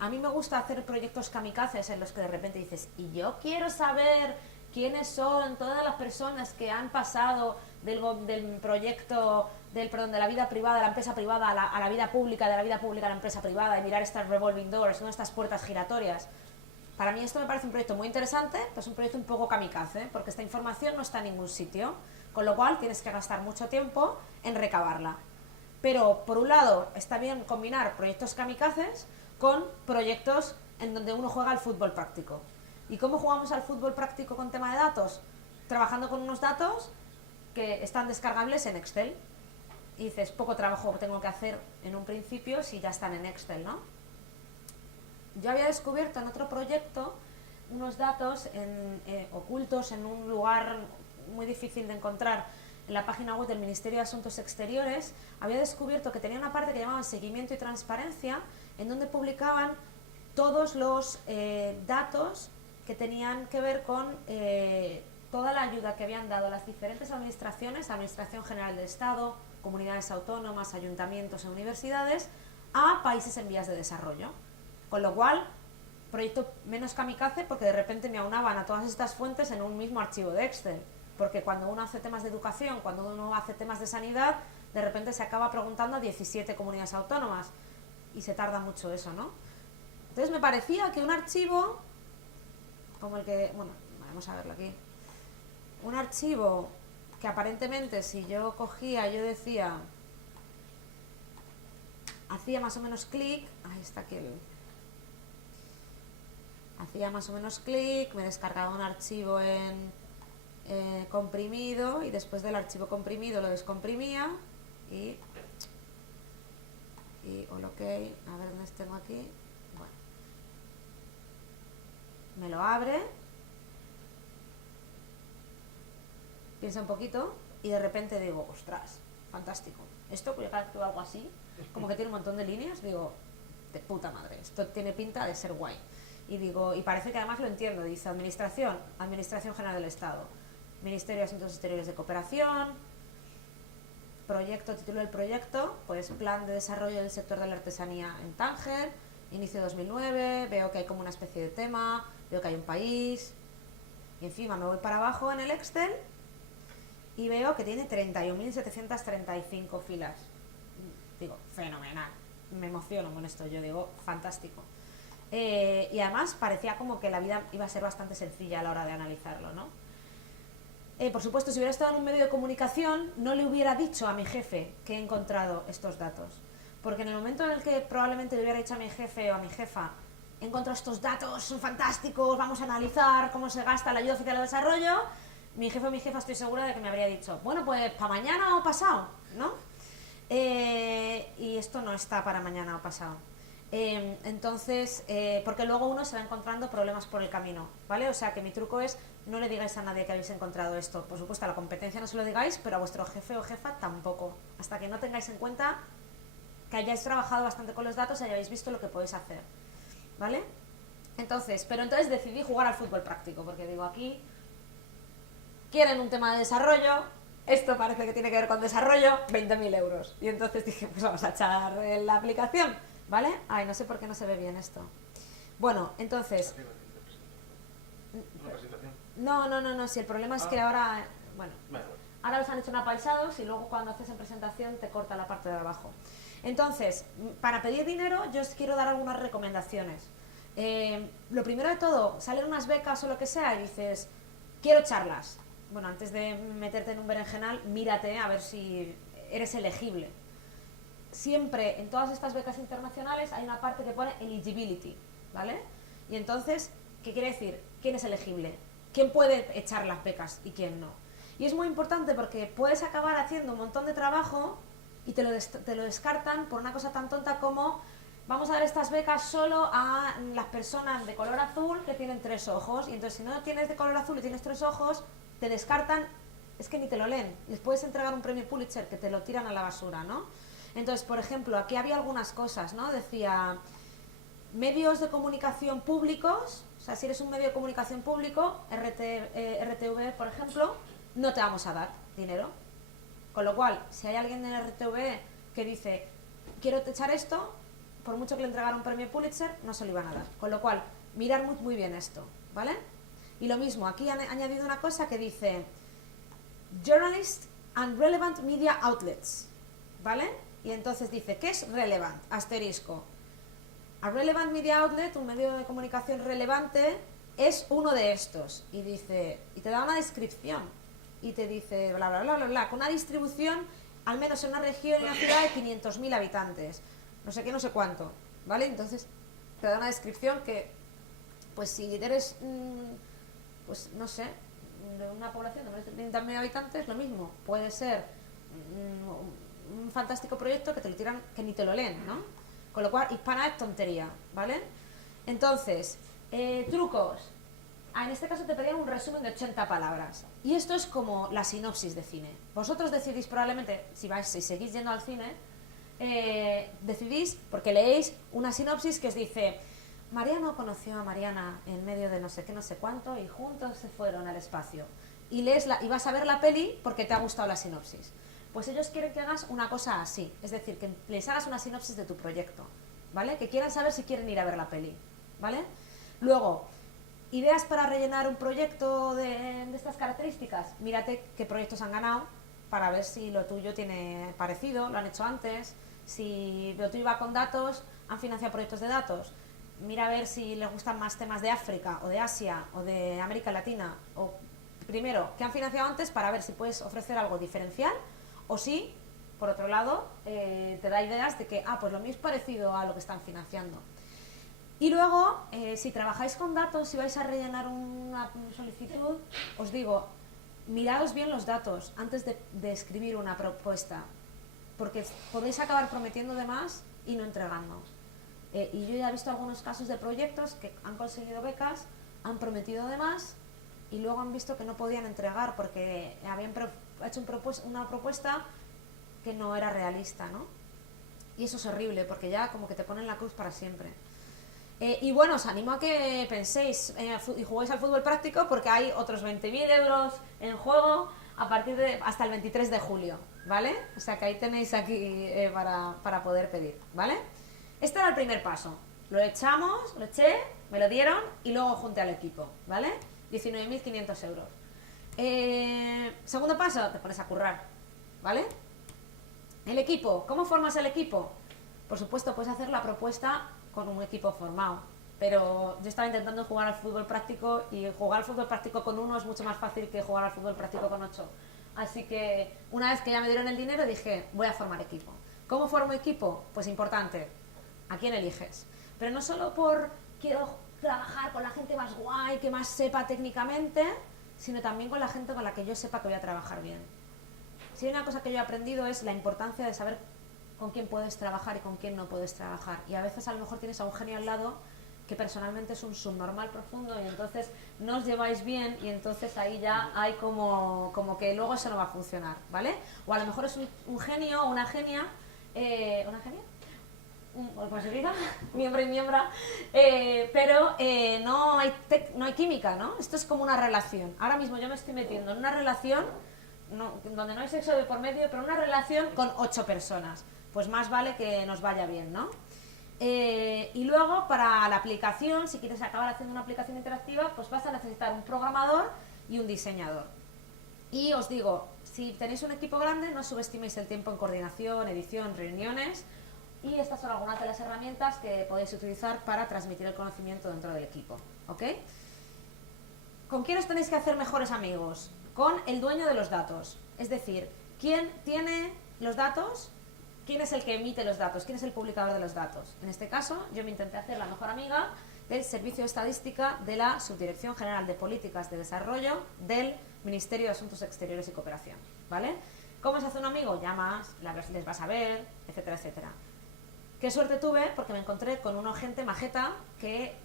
a mí me gusta hacer proyectos kamikazes en los que de repente dices, y yo quiero saber quiénes son todas las personas que han pasado del proyecto, de la vida privada, de la empresa privada a la vida pública, de la vida pública a la empresa privada, y mirar estas revolving doors, ¿no? Estas puertas giratorias. Para mí esto me parece un proyecto muy interesante, pero es un proyecto un poco kamikaze, porque esta información no está en ningún sitio, con lo cual tienes que gastar mucho tiempo en recabarla. Pero, por un lado, está bien combinar proyectos kamikazes con proyectos en donde uno juega al fútbol práctico. ¿Y cómo jugamos al fútbol práctico con tema de datos? Trabajando con unos datos que están descargables en Excel. Y dices, poco trabajo tengo que hacer en un principio si ya están en Excel, ¿no? Yo había descubierto en otro proyecto unos datos ocultos en un lugar muy difícil de encontrar en la página web del Ministerio de Asuntos Exteriores. Había descubierto que tenía una parte que llamaban seguimiento y transparencia, en donde publicaban todos los datos que tenían que ver con toda la ayuda que habían dado las diferentes administraciones, Administración General del Estado, comunidades autónomas, ayuntamientos e universidades, a países en vías de desarrollo. Con lo cual, proyecto menos kamikaze porque de repente me aunaban a todas estas fuentes en un mismo archivo de Excel. Porque cuando uno hace temas de educación, cuando uno hace temas de sanidad, de repente se acaba preguntando a 17 comunidades autónomas. Y se tarda mucho eso, ¿no? Entonces me parecía que un archivo, como el que, bueno, vamos a verlo aquí. Un archivo que aparentemente si yo cogía, yo decía, hacía más o menos clic, ahí está aquí hacía más o menos clic, me descargaba un archivo en comprimido y después del archivo comprimido lo descomprimía y all ok, a ver dónde tengo aquí, bueno, me lo abre, piensa un poquito y de repente digo, ostras, fantástico, esto pues cada vez que veo algo así, como que tiene un montón de líneas, digo, de puta madre, esto tiene pinta de ser guay. Y digo, y parece que además lo entiendo, dice Administración General del Estado, Ministerio de Asuntos Exteriores de Cooperación, proyecto, título del proyecto, pues Plan de Desarrollo del Sector de la Artesanía en Tánger, inicio 2009, veo que hay como una especie de tema, veo que hay un país, y encima me voy para abajo en el Excel y veo que tiene 31.735 filas. Digo, fenomenal, me emociono con esto, yo digo, fantástico. Y además parecía como que la vida iba a ser bastante sencilla a la hora de analizarlo, ¿no? Por supuesto, si hubiera estado en un medio de comunicación, no le hubiera dicho a mi jefe que he encontrado estos datos. Porque en el momento en el que probablemente le hubiera dicho a mi jefe o a mi jefa, he encontrado estos datos, son fantásticos, vamos a analizar cómo se gasta la ayuda oficial al desarrollo, mi jefe o mi jefa estoy segura de que me habría dicho, bueno, pues para mañana o pasado, ¿no? Y esto no está para mañana o pasado. Entonces, porque luego uno se va encontrando problemas por el camino, ¿vale? O sea que mi truco es, no le digáis a nadie que habéis encontrado esto. Por supuesto, a la competencia no se lo digáis, pero a vuestro jefe o jefa tampoco. Hasta que no tengáis en cuenta que hayáis trabajado bastante con los datos y hayáis visto lo que podéis hacer, ¿vale? Entonces decidí jugar al fútbol práctico, porque digo, aquí quieren un tema de desarrollo, esto parece que tiene que ver con desarrollo, 20.000 euros. Y entonces dije, pues vamos a echar la aplicación, ¿vale? Ay, no sé por qué no se ve bien esto. Bueno, entonces... No, si el problema es que ahora... Bueno, ahora los han hecho en apaisados y luego cuando haces en presentación te corta la parte de abajo. Entonces, para pedir dinero yo os quiero dar algunas recomendaciones. Lo primero de todo, salen unas becas o lo que sea y dices, quiero charlas. Bueno, antes de meterte en un berenjenal, mírate a ver si eres elegible. siempre en todas estas becas internacionales hay una parte que pone eligibility, ¿vale? Y entonces, ¿qué quiere decir? ¿Quién es elegible? ¿Quién puede echar las becas y quién no? Y es muy importante porque puedes acabar haciendo un montón de trabajo y te lo descartan por una cosa tan tonta como vamos a dar estas becas solo a las personas de color azul que tienen 3 ojos, y entonces si no tienes de color azul y tienes 3 ojos, te descartan, es que ni te lo leen. Les puedes entregar un premio Pulitzer que te lo tiran a la basura, ¿no? Entonces, por ejemplo, aquí había algunas cosas, ¿no? Decía, medios de comunicación públicos, o sea, si eres un medio de comunicación público, RTV, por ejemplo, no te vamos a dar dinero. Con lo cual, si hay alguien en RTV que dice, quiero echar esto, por mucho que le entregara un premio Pulitzer, no se lo iban a dar. Con lo cual, mirar muy, muy bien esto, ¿vale? Y lo mismo, aquí han añadido una cosa que dice Journalist and Relevant Media Outlets, ¿vale? Y entonces dice, ¿qué es relevant? Asterisco. A relevant media outlet, un medio de comunicación relevante, es uno de estos. Y dice, y te da una descripción. Y te dice, bla, bla, bla, bla, bla, con una distribución, al menos en una región y una ciudad de 500.000 habitantes. No sé qué, no sé cuánto, ¿vale? Entonces, te da una descripción que, pues si eres, pues no sé, de una población de 30.000 habitantes, lo mismo. Puede ser un fantástico proyecto que te lo tiran, que ni te lo leen, ¿no? Con lo cual, hispana es tontería, ¿vale? Entonces, trucos. En este caso te pedían un resumen de 80 palabras. Y esto es como la sinopsis de cine. Vosotros decidís probablemente, si seguís yendo al cine, decidís, porque leéis una sinopsis que os dice Mariano conoció a Mariana en medio de no sé qué, no sé cuánto, y juntos se fueron al espacio. Y vas a ver la peli porque te ha gustado la sinopsis. Pues ellos quieren que hagas una cosa así, es decir, que les hagas una sinopsis de tu proyecto, ¿vale? Que quieran saber si quieren ir a ver la peli, ¿vale? Luego, ideas para rellenar un proyecto de estas características. Mírate qué proyectos han ganado para ver si lo tuyo tiene parecido, lo han hecho antes, si lo tuyo va con datos, han financiado proyectos de datos. Mira a ver si les gustan más temas de África o de Asia o de América Latina. O primero, ¿qué han financiado antes para ver si puedes ofrecer algo diferencial? O si, por otro lado, te da ideas de que, pues lo mío es parecido a lo que están financiando. Y luego, si trabajáis con datos, si vais a rellenar una solicitud, os digo, miraos bien los datos antes de escribir una propuesta, porque podéis acabar prometiendo de más y no entregando. Y yo ya he visto algunos casos de proyectos que han conseguido becas, han prometido de más y luego han visto que no podían entregar porque habían hecho una propuesta que no era realista, ¿no? Y eso es horrible porque ya como que te ponen la cruz para siempre. Y bueno, os animo a que penséis y juguéis al fútbol práctico porque hay otros 20.000 euros en juego a partir de hasta el 23 de julio, ¿vale? O sea que ahí tenéis aquí para poder pedir, ¿vale? Este era el primer paso. Lo eché, me lo dieron y luego junté al equipo, ¿vale? 19.500 euros. Segundo paso, te pones a currar, ¿vale? El equipo, ¿cómo formas el equipo? Por supuesto, puedes hacer la propuesta con un equipo formado, pero yo estaba intentando jugar al fútbol práctico y jugar al fútbol práctico con 1 es mucho más fácil que jugar al fútbol práctico con 8. Así que una vez que ya me dieron el dinero dije, voy a formar equipo. ¿Cómo formo equipo? Pues importante, ¿a quién eliges? Pero no solo por quiero trabajar con la gente más guay, que más sepa técnicamente, sino también con la gente con la que yo sepa que voy a trabajar bien. Si hay una cosa que yo he aprendido es la importancia de saber con quién puedes trabajar y con quién no puedes trabajar. Y a veces a lo mejor tienes a un genio al lado que personalmente es un subnormal profundo y entonces no os lleváis bien y entonces ahí ya hay como que luego eso no va a funcionar, ¿vale? O a lo mejor es un genio o una genia, ¿una genia? Pues se diga, miembro y miembra, pero no hay química, ¿no? Esto es como una relación. Ahora mismo yo me estoy metiendo en una relación donde no hay sexo de por medio, pero una relación con 8 personas. Pues más vale que nos vaya bien, ¿no? Y luego para la aplicación, si quieres acabar haciendo una aplicación interactiva, pues vas a necesitar un programador y un diseñador. Y os digo, si tenéis un equipo grande, no subestiméis el tiempo en coordinación, edición, reuniones. Y estas son algunas de las herramientas que podéis utilizar para transmitir el conocimiento dentro del equipo, ¿ok? ¿Con quién os tenéis que hacer mejores amigos? Con el dueño de los datos. Es decir, ¿quién tiene los datos? ¿quién es el que emite los datos? ¿Quién es el publicador de los datos? En este caso, yo me intenté hacer la mejor amiga del Servicio de Estadística de la Subdirección General de Políticas de Desarrollo del Ministerio de Asuntos Exteriores y Cooperación, ¿vale? ¿Cómo se hace un amigo? Llamas, les vas a ver, etcétera, etcétera. Qué suerte tuve porque me encontré con una gente majeta que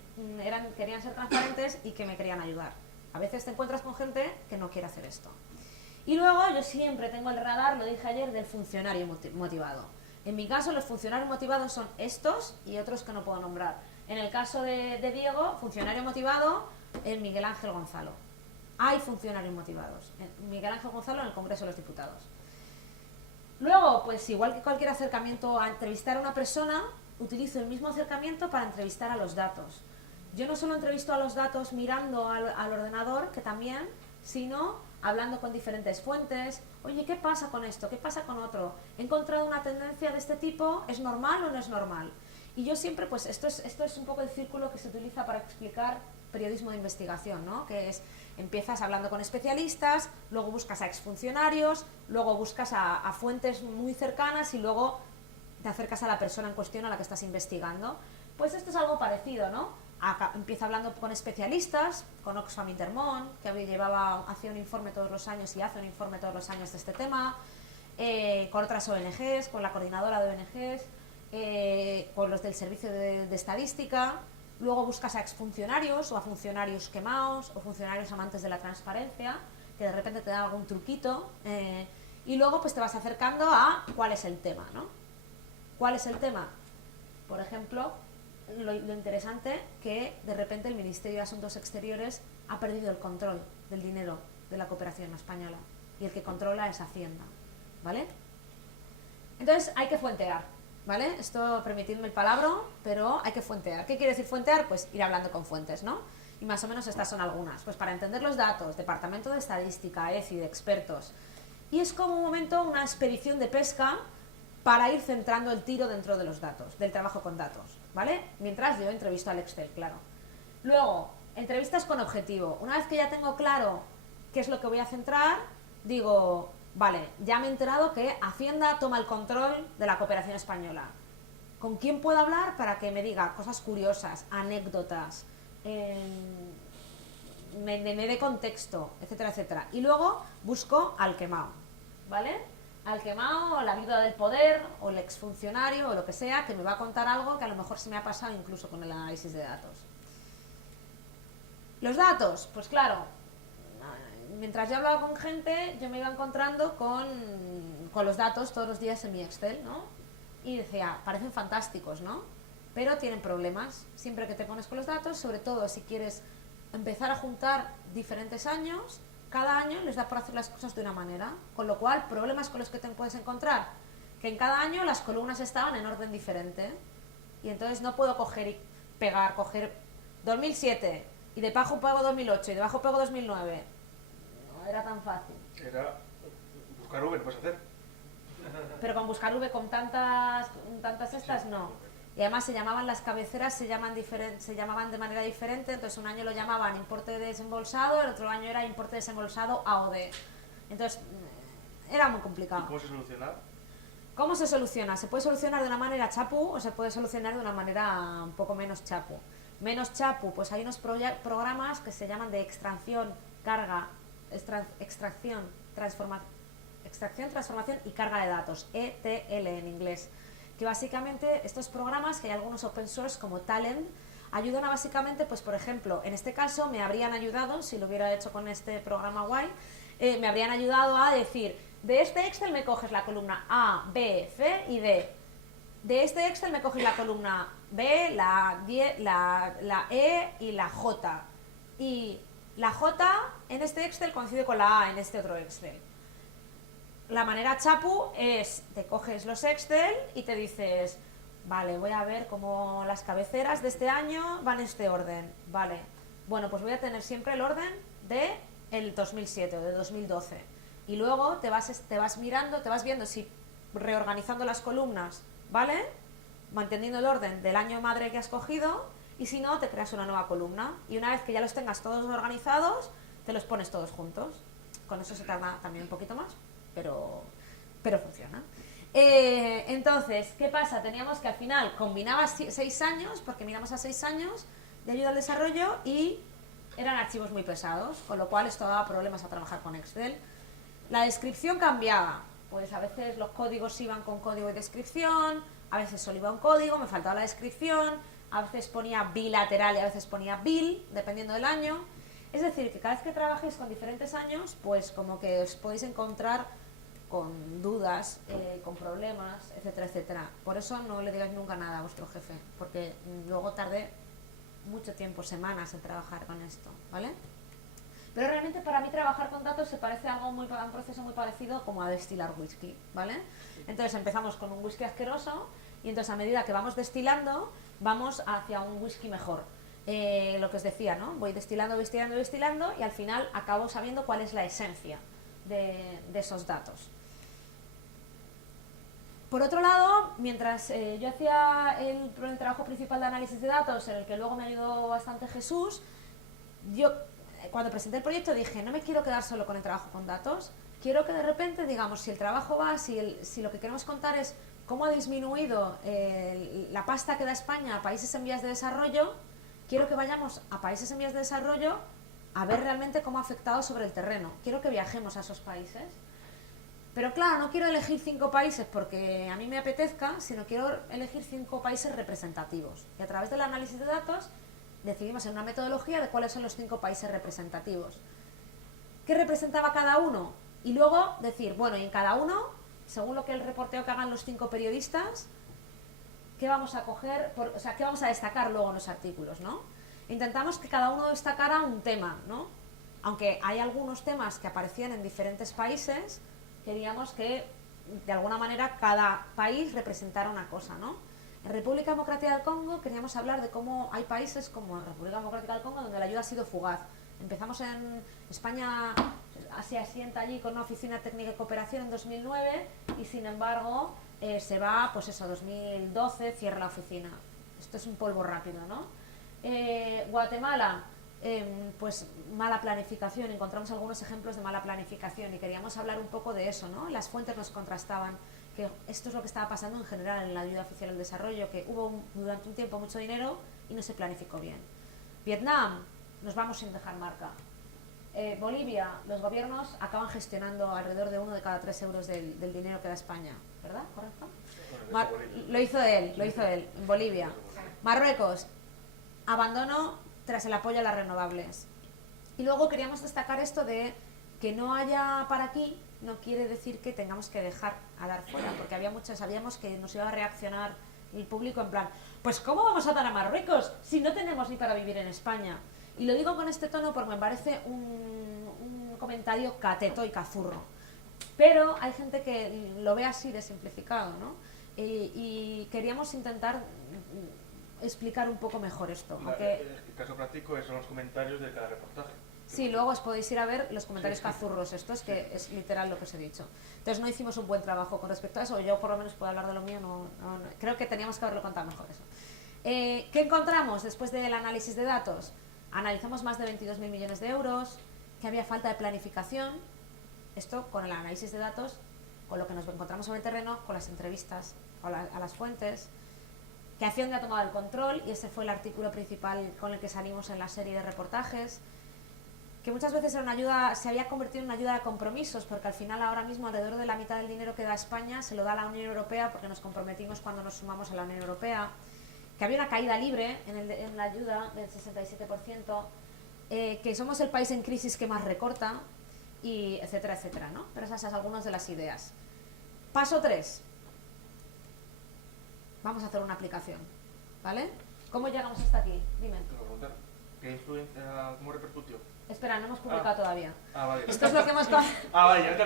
querían ser transparentes y que me querían ayudar. A veces te encuentras con gente que no quiere hacer esto. Y luego yo siempre tengo el radar, lo dije ayer, del funcionario motivado. En mi caso los funcionarios motivados son estos y otros que no puedo nombrar. En el caso de Diego, funcionario motivado, el Miguel Ángel Gonzalo. Hay funcionarios motivados. Miguel Ángel Gonzalo en el Congreso de los Diputados. Luego, pues igual que cualquier acercamiento a entrevistar a una persona, utilizo el mismo acercamiento para entrevistar a los datos. Yo no solo entrevisto a los datos mirando al ordenador, que también, sino hablando con diferentes fuentes. Oye, ¿qué pasa con esto? ¿Qué pasa con otro? He encontrado una tendencia de este tipo, ¿es normal o no es normal? Y yo siempre, pues esto es un poco el círculo que se utiliza para explicar periodismo de investigación, ¿no? Que es, empiezas hablando con especialistas, luego buscas a exfuncionarios, luego buscas a fuentes muy cercanas y luego te acercas a la persona en cuestión a la que estás investigando. Pues esto es algo parecido, ¿no? Empieza hablando con especialistas, con Oxfam Intermón, que hacía un informe todos los años y hace un informe todos los años de este tema, con otras ONGs, con la coordinadora de ONGs, con los del Servicio de Estadística. Luego buscas a exfuncionarios o a funcionarios quemados o funcionarios amantes de la transparencia, que de repente te dan algún truquito, y luego pues te vas acercando a cuál es el tema, ¿no? ¿Cuál es el tema? Por ejemplo, lo interesante que de repente el Ministerio de Asuntos Exteriores ha perdido el control del dinero de la cooperación española y el que controla es Hacienda, ¿vale? Entonces hay que fuentear, ¿vale? Esto, permitidme el palabra, pero hay que fuentear. ¿Qué quiere decir fuentear? Pues ir hablando con fuentes, ¿no? Y más o menos estas son algunas. Pues para entender los datos, Departamento de Estadística, ECI, de expertos. Y es como un momento, una expedición de pesca para ir centrando el tiro dentro de los datos, del trabajo con datos, ¿vale? Mientras yo entrevisto al Excel, claro. Luego, entrevistas con objetivo. Una vez que ya tengo claro qué es lo que voy a centrar, digo, vale, ya me he enterado que Hacienda toma el control de la cooperación española. ¿Con quién puedo hablar para que me diga cosas curiosas, anécdotas, me dé contexto, etcétera, etcétera? Y luego busco al quemado, ¿vale? Al quemado, o la viuda del poder, o el exfuncionario, o lo que sea, que me va a contar algo que a lo mejor se me ha pasado incluso con el análisis de datos. Los datos, pues claro, mientras yo hablaba con gente, yo me iba encontrando con los datos todos los días en mi Excel, ¿no? Y decía, parecen fantásticos, ¿no? Pero tienen problemas. Siempre que te pones con los datos, sobre todo si quieres empezar a juntar diferentes años, cada año les da por hacer las cosas de una manera, con lo cual, problemas con los que te puedes encontrar, que en cada año las columnas estaban en orden diferente, y entonces no puedo coger y pegar, coger 2007, y debajo pego 2008, y debajo pego 2009. No era tan fácil. Era buscar V, puedes hacer. Pero con buscar V con tantas estas, no. Y además se llamaban las cabeceras, se llamaban de manera diferente, entonces un año lo llamaban importe desembolsado, el otro año era importe desembolsado AOD. Entonces era muy complicado. ¿Y cómo se soluciona? ¿Cómo se soluciona? Se puede solucionar de una manera chapu o se puede solucionar de una manera un poco menos chapu. Menos chapu, pues hay unos programas que se llaman de extracción, transformación y carga de datos, ETL en inglés. Que básicamente estos programas, que hay algunos open source como Talend, ayudan a básicamente, pues por ejemplo, en este caso me habrían ayudado, si lo hubiera hecho con este programa guay, me habrían ayudado a decir, de este Excel me coges la columna A, B, C y D. De este Excel me coges la columna B, la E y la J. Y la J en este Excel coincide con la A en este otro Excel. La manera chapu es, te coges los Excel y te dices, vale, voy a ver cómo las cabeceras de este año van en este orden, vale, bueno, pues voy a tener siempre el orden de el 2007 o de 2012 y luego te vas mirando, te vas viendo si reorganizando las columnas, ¿vale? Manteniendo el orden del año madre que has cogido y si no, te creas una nueva columna y una vez que ya los tengas todos organizados, te los pones todos juntos. Con eso se tarda también un poquito más, pero funciona. Entonces, ¿qué pasa? Teníamos que al final combinaba 6 años, porque miramos a 6 años de ayuda al desarrollo y eran archivos muy pesados, con lo cual esto daba problemas a trabajar con Excel. La descripción cambiaba, pues a veces los códigos iban con código y descripción, a veces solo iba un código, me faltaba la descripción, a veces ponía bilateral y a veces ponía bil, dependiendo del año. Es decir, que cada vez que trabajéis con diferentes años, pues como que os podéis encontrar con dudas, con problemas, etcétera, etcétera. Por eso no le digáis nunca nada a vuestro jefe, porque luego tardé mucho tiempo, semanas en trabajar con esto, ¿vale? Pero realmente para mí trabajar con datos se parece a un proceso muy parecido como a destilar whisky, ¿vale? Entonces empezamos con un whisky asqueroso y entonces a medida que vamos destilando, vamos hacia un whisky mejor. Lo que os decía, ¿no? Voy destilando y al final acabo sabiendo cuál es la esencia de esos datos. Por otro lado, mientras yo hacía el trabajo principal de análisis de datos, en el que luego me ayudó bastante Jesús, yo cuando presenté el proyecto dije, no me quiero quedar solo con el trabajo con datos, quiero que de repente, digamos, si el trabajo va, si lo que queremos contar es cómo ha disminuido la pasta que da España a países en vías de desarrollo, quiero que vayamos a países en vías de desarrollo a ver realmente cómo ha afectado sobre el terreno. Quiero que viajemos a esos países. Pero claro, no quiero elegir 5 países porque a mí me apetezca, sino quiero elegir 5 países representativos. Y a través del análisis de datos decidimos en una metodología de cuáles son los 5 países representativos. ¿Qué representaba cada uno? Y luego decir, bueno, y en cada uno, según lo que el reporteo que hagan los 5 periodistas, ¿qué vamos a coger? O sea, ¿qué vamos a destacar luego en los artículos, ¿no? Intentamos que cada uno destacara un tema, ¿no? Aunque hay algunos temas que aparecían en diferentes países, queríamos que de alguna manera cada país representara una cosa, ¿no? En República Democrática del Congo queríamos hablar de cómo hay países como República Democrática del Congo donde la ayuda ha sido fugaz. Empezamos en España, se asienta allí con una oficina técnica de cooperación en 2009 y sin embargo se va, pues eso, 2012 cierra la oficina. Esto es un polvo rápido, ¿no? Guatemala, pues mala planificación, encontramos algunos ejemplos de mala planificación y queríamos hablar un poco de eso, ¿no? Las fuentes nos contrastaban que esto es lo que estaba pasando en general en la ayuda oficial al desarrollo, que hubo durante un tiempo mucho dinero y no se planificó bien. Vietnam, nos vamos sin dejar marca. Bolivia, los gobiernos acaban gestionando alrededor de 1 de cada 3 euros del dinero que da España, ¿verdad? ¿Correcto? Lo hizo él, en Bolivia. Marruecos, abandono tras el apoyo a las renovables. Y luego queríamos destacar esto de que no haya para aquí, no quiere decir que tengamos que dejar a dar fuera, porque había muchos, sabíamos que nos iba a reaccionar el público en plan, pues ¿cómo vamos a dar a Marruecos si no tenemos ni para vivir en España? Y lo digo con este tono porque me parece un comentario cateto y cazurro. Pero hay gente que lo ve así de simplificado, ¿no? Y queríamos intentar explicar un poco mejor esto. El caso práctico son los comentarios de cada reportaje. Sí, luego os podéis ir a ver los comentarios cazurros estos, que es literal lo que os he dicho. Entonces no hicimos un buen trabajo con respecto a eso, yo por lo menos puedo hablar de lo mío, creo que teníamos que haberlo contado mejor eso. ¿Qué encontramos después del análisis de datos? Analizamos más de 22.000 millones de euros, que había falta de planificación, esto con el análisis de datos, con lo que nos encontramos sobre el terreno, con las entrevistas a las fuentes, que Hacienda ha tomado el control, y ese fue el artículo principal con el que salimos en la serie de reportajes, que muchas veces era una ayuda, se había convertido en una ayuda de compromisos, porque al final ahora mismo alrededor de la mitad del dinero que da España se lo da a la Unión Europea porque nos comprometimos cuando nos sumamos a la Unión Europea, que había una caída libre en la ayuda del 67%, que somos el país en crisis que más recorta, y etcétera, etcétera, ¿no? Pero esas son algunas de las ideas. Paso 3. Vamos a hacer una aplicación, ¿vale? ¿Cómo llegamos hasta aquí? Dime. ¿Qué influencia, cómo repercutió? Espera, no hemos publicado todavía. Vale. Esto es lo que hemos...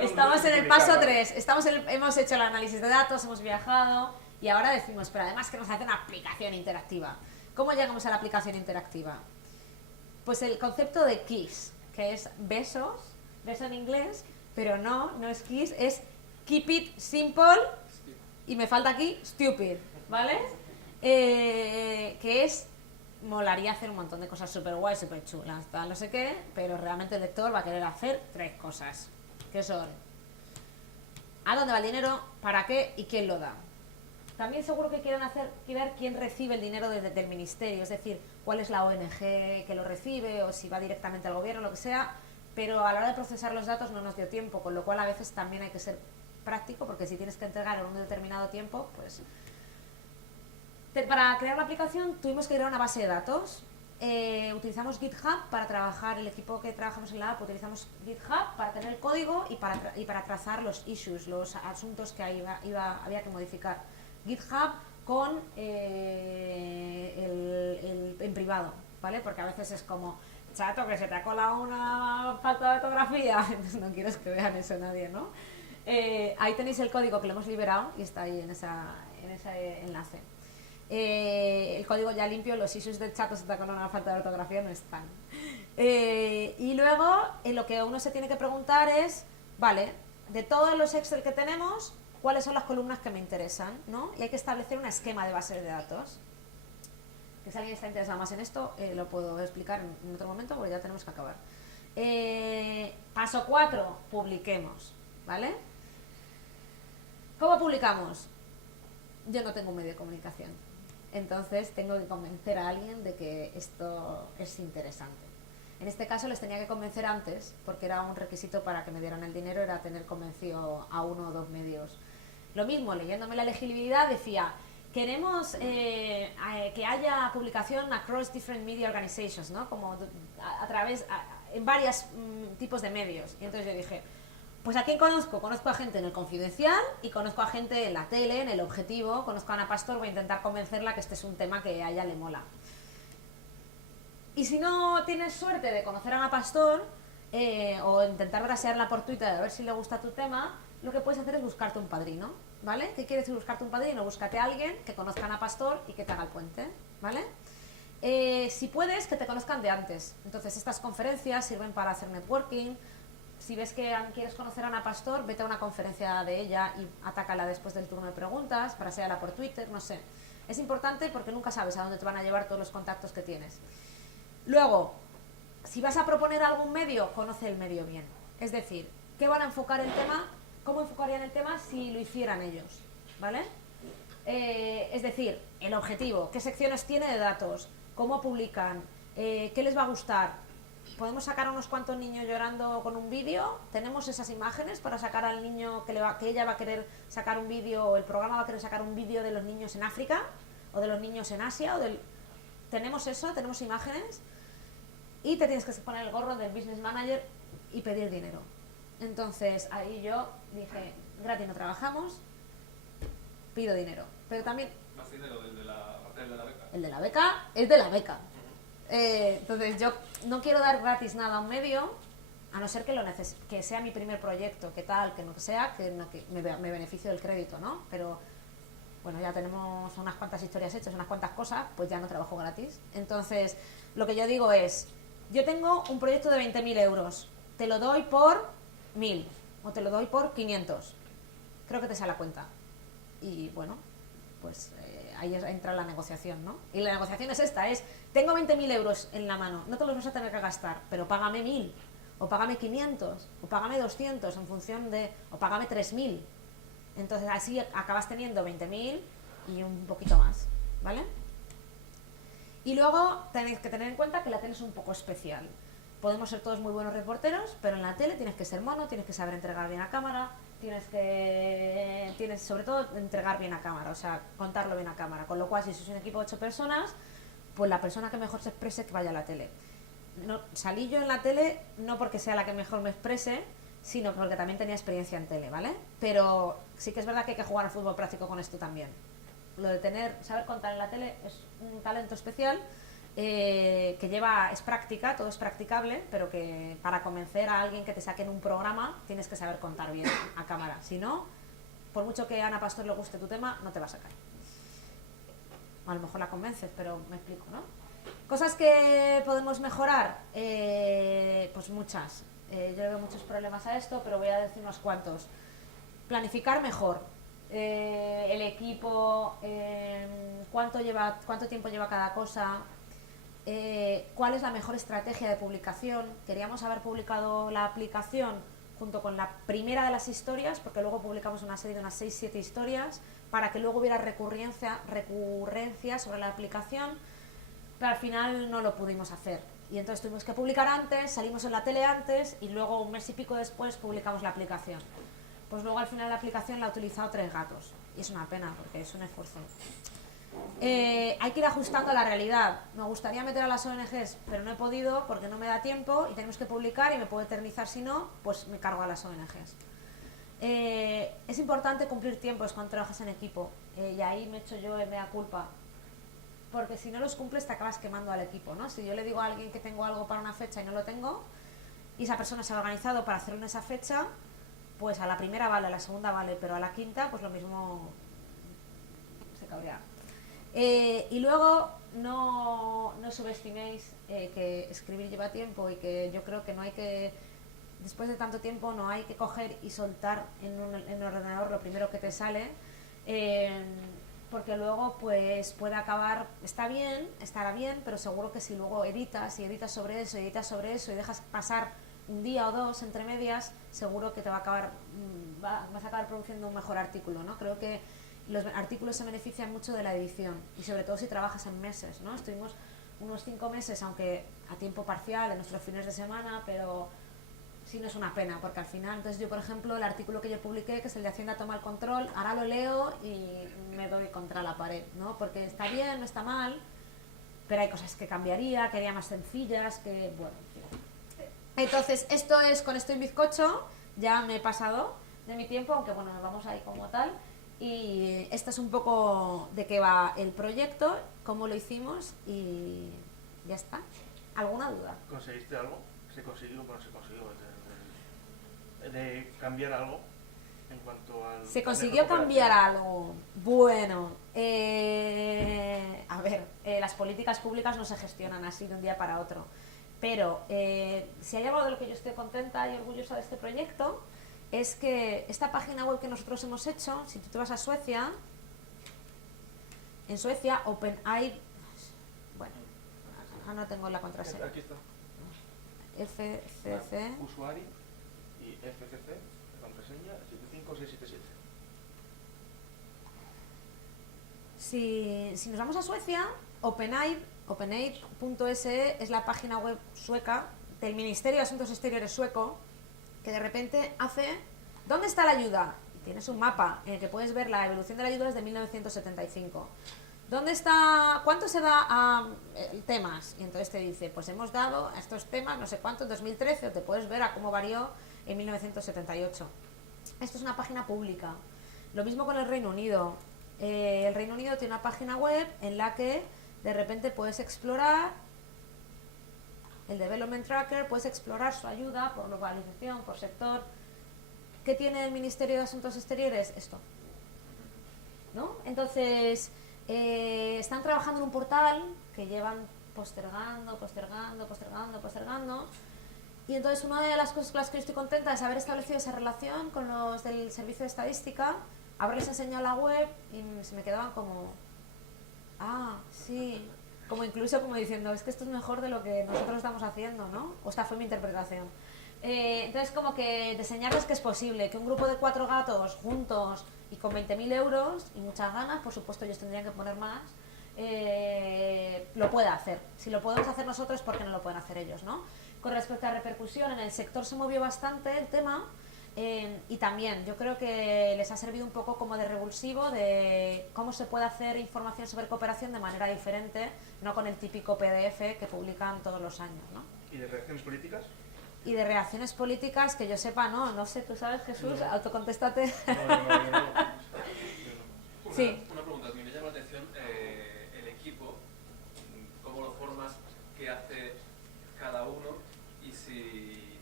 Estamos en el paso 3. Hemos hecho el análisis de datos, hemos viajado y ahora decimos, pero además que nos hace una aplicación interactiva. ¿Cómo llegamos a la aplicación interactiva? Pues el concepto de KISS, que es beso en inglés, pero no es KISS, es Keep It Simple, y me falta aquí Stupid, ¿vale? Que es... Molaría hacer un montón de cosas súper guays, súper chulas, tal, no sé qué, pero realmente el lector va a querer hacer 3 cosas, que son a dónde va el dinero, para qué y quién lo da. También seguro que quieren ver quién recibe el dinero del ministerio, es decir, cuál es la ONG que lo recibe o si va directamente al gobierno, lo que sea, pero a la hora de procesar los datos no nos dio tiempo, con lo cual a veces también hay que ser práctico, porque si tienes que entregar en un determinado tiempo, pues... Para crear la aplicación tuvimos que crear una base de datos. Utilizamos GitHub para trabajar, el equipo que trabajamos en la app utilizamos GitHub para tener el código y para trazar los issues, los asuntos que había que modificar. GitHub con en privado, ¿vale? Porque a veces es como, chato, que se te ha colado una falta de ortografía, entonces no quieres que vean eso nadie, ¿no? Ahí tenéis el código que lo hemos liberado y está ahí en ese enlace. El código ya limpio, los issues del chat se te ha colado una falta de ortografía no están. Y luego lo que uno se tiene que preguntar es, vale, de todos los Excel que tenemos, ¿cuáles son las columnas que me interesan? ¿No? Y hay que establecer un esquema de base de datos. Que si alguien está interesado más en esto, lo puedo explicar en otro momento porque ya tenemos que acabar. Paso 4, publiquemos, ¿vale? ¿Cómo publicamos? Yo no tengo un medio de comunicación, entonces tengo que convencer a alguien de que esto es interesante. En este caso les tenía que convencer antes, porque era un requisito para que me dieran el dinero, era tener convencido a 1 o 2 medios. Lo mismo, leyéndome la elegibilidad decía, queremos que haya publicación across different media organizations, ¿no? Como en varios tipos de medios. Y entonces yo dije, pues ¿a quién conozco? Conozco a gente en El Confidencial y conozco a gente en la tele, en El Objetivo, conozco a Ana Pastor, voy a intentar convencerla que este es un tema que a ella le mola. Y si no tienes suerte de conocer a Ana Pastor o intentar brasearla por Twitter a ver si le gusta tu tema, lo que puedes hacer es buscarte un padrino, ¿vale? ¿Qué quiere decir buscarte un padrino? Búscate a alguien que conozca a Ana Pastor y que te haga el puente, ¿vale? Si puedes, que te conozcan de antes. Entonces estas conferencias sirven para hacer networking. Si ves que quieres conocer a Ana Pastor, vete a una conferencia de ella y atácala después del turno de preguntas, braséala por Twitter, no sé. Es importante porque nunca sabes a dónde te van a llevar todos los contactos que tienes. Luego, si vas a proponer algún medio, conoce el medio bien. Es decir, ¿qué van a enfocar el tema? ¿Cómo enfocarían el tema si lo hicieran ellos? ¿Vale? Es decir, el objetivo, qué secciones tiene de datos, cómo publican, qué les va a gustar. ¿Podemos sacar a unos cuantos niños llorando con un vídeo? ¿Tenemos esas imágenes para sacar al niño que ella va a querer sacar un vídeo, o el programa va a querer sacar un vídeo de los niños en África o de los niños en Asia? ¿Tenemos eso? ¿Tenemos imágenes? Y te tienes que poner el gorro del business manager y pedir dinero. Entonces ahí yo dije, gratis no trabajamos, pido dinero. Pero también... ¿Más dinero del de la beca? El de la beca es de la beca. Entonces yo no quiero dar gratis nada a un medio, a no ser que sea mi primer proyecto, que tal, que no sea, que me beneficio del crédito, ¿no? Pero bueno, ya tenemos unas cuantas historias hechas, unas cuantas cosas, pues ya no trabajo gratis. Entonces lo que yo digo es, yo tengo un proyecto de 20.000 euros, te lo doy por 1.000 o te lo doy por 500, creo que te sale la cuenta. Y bueno, pues ahí entra la negociación, ¿no? Y la negociación es esta, tengo 20.000 euros en la mano, no te los vas a tener que gastar, pero págame 1.000, o págame 500, o págame 200 en función de, o págame 3.000. Entonces así acabas teniendo 20.000 y un poquito más, ¿vale? Y luego tenéis que tener en cuenta que la tele es un poco especial. Podemos ser todos muy buenos reporteros, pero en la tele tienes que ser mono, tienes que saber entregar bien a cámara, tienes sobre todo entregar bien a cámara, o sea, contarlo bien a cámara. Con lo cual, si sois un equipo de 8 personas, pues la persona que mejor se exprese que vaya a la tele. No, salí yo en la tele no porque sea la que mejor me exprese, sino porque también tenía experiencia en tele, ¿vale? Pero sí que es verdad que hay que jugar al fútbol práctico con esto también. Lo de saber contar en la tele es un talento especial que es práctica, todo es practicable, pero que para convencer a alguien que te saque en un programa tienes que saber contar bien a cámara. Si no, por mucho que a Ana Pastor le guste tu tema, no te va a sacar. A lo mejor la convences, pero me explico, ¿no? Cosas que podemos mejorar, pues muchas. Yo le veo muchos problemas a esto, pero voy a decir unos cuantos. Planificar mejor. El equipo, cuánto tiempo lleva cada cosa, cuál es la mejor estrategia de publicación. Queríamos haber publicado la aplicación junto con la primera de las historias, porque luego publicamos una serie de unas 6-7 historias, para que luego hubiera recurrencia sobre la aplicación, pero al final no lo pudimos hacer. Y entonces tuvimos que publicar antes, salimos en la tele antes, y luego un mes y pico después publicamos la aplicación. Pues luego al final la aplicación la ha utilizado 3 gatos, y es una pena, porque es un esfuerzo. Hay que ir ajustando a la realidad. Me gustaría meter a las ONGs, pero no he podido porque no me da tiempo y tenemos que publicar y me puedo eternizar. Si no, pues me cargo a las ONGs. Es importante cumplir tiempos cuando trabajas en equipo, y ahí me echo yo en mea culpa, porque si no los cumples te acabas quemando al equipo, ¿no? Si yo le digo a alguien que tengo algo para una fecha y no lo tengo, y esa persona se ha organizado para hacerlo en esa fecha, pues a la primera vale, a la segunda vale, pero a la quinta pues lo mismo se cabrea. Y luego no subestiméis que escribir lleva tiempo, y que yo creo que no hay que, después de tanto tiempo, no hay que coger y soltar en un ordenador lo primero que te sale, porque luego pues puede acabar, estará bien, pero seguro que si luego editas sobre eso y dejas pasar un día o dos entre medias, seguro que te vas a acabar produciendo un mejor artículo, ¿no? Creo que los artículos se benefician mucho de la edición, y sobre todo si trabajas en meses, ¿no? Estuvimos unos 5 meses, aunque a tiempo parcial, en nuestros fines de semana, pero sí, no es una pena, porque al final, entonces yo, por ejemplo, el artículo que yo publiqué, que es el de Hacienda toma el control, ahora lo leo y me doy contra la pared, ¿no? Porque está bien, no está mal, pero hay cosas que cambiaría, que haría más sencillas, que, bueno, entonces esto es con esto y bizcocho. Ya me he pasado de mi tiempo, aunque bueno, nos vamos ahí como tal. Y esto es un poco de qué va el proyecto, cómo lo hicimos, y ya está. ¿Alguna duda? ¿Conseguiste algo? ¿Se consiguió? Bueno, se consiguió. De cambiar algo en cuanto al... ¿Se consiguió cambiar algo? Bueno, a ver, las políticas públicas no se gestionan así de un día para otro. Pero si hay algo de lo que yo estoy contenta y orgullosa de este proyecto, es que esta página web que nosotros hemos hecho, si tú te vas a Suecia, en Suecia, OpenAid, bueno, no tengo la contraseña. Aquí está. FCC. Usuario y FCC, contraseña 75677. Si nos vamos a Suecia, OpenAid.se es la página web sueca del Ministerio de Asuntos Exteriores sueco, que de repente hace ¿dónde está la ayuda? Y tienes un mapa en el que puedes ver la evolución de la ayuda desde 1975. ¿Dónde está? ¿Cuánto se da a temas? Y entonces te dice, pues hemos dado a estos temas no sé cuánto en 2013, o te puedes ver a cómo varió en 1978. Esto es una página pública. Lo mismo con el Reino Unido. El Reino Unido tiene una página web en la que de repente puedes explorar el Development Tracker, puedes explorar su ayuda por localización, por sector. ¿Qué tiene el Ministerio de Asuntos Exteriores? Esto, ¿no? Entonces, están trabajando en un portal que llevan postergando, y entonces una de las cosas con las que yo estoy contenta es haber establecido esa relación con los del Servicio de Estadística, haberles enseñado la web, y se me quedaban como, sí, como incluso como diciendo, es que esto es mejor de lo que nosotros estamos haciendo, ¿no? O sea, fue mi interpretación. Entonces, como que de enseñarles que es posible, que un grupo de 4 gatos juntos y con 20.000 euros y muchas ganas, por supuesto ellos tendrían que poner más, lo pueda hacer. Si lo podemos hacer nosotros, ¿por qué no lo pueden hacer ellos, no? Con respecto a repercusión, en el sector se movió bastante el tema, y también yo creo que les ha servido un poco como de revulsivo de cómo se puede hacer información sobre cooperación de manera diferente, no con el típico PDF que publican todos los años, ¿no? ¿Y de reacciones políticas? Y de reacciones políticas, que yo sepa, no sé, ¿tú sabes, Jesús? No. Autocontéstate. No. Sí. Una pregunta, a mí me llama la atención el equipo, cómo lo formas, qué hace cada uno, y si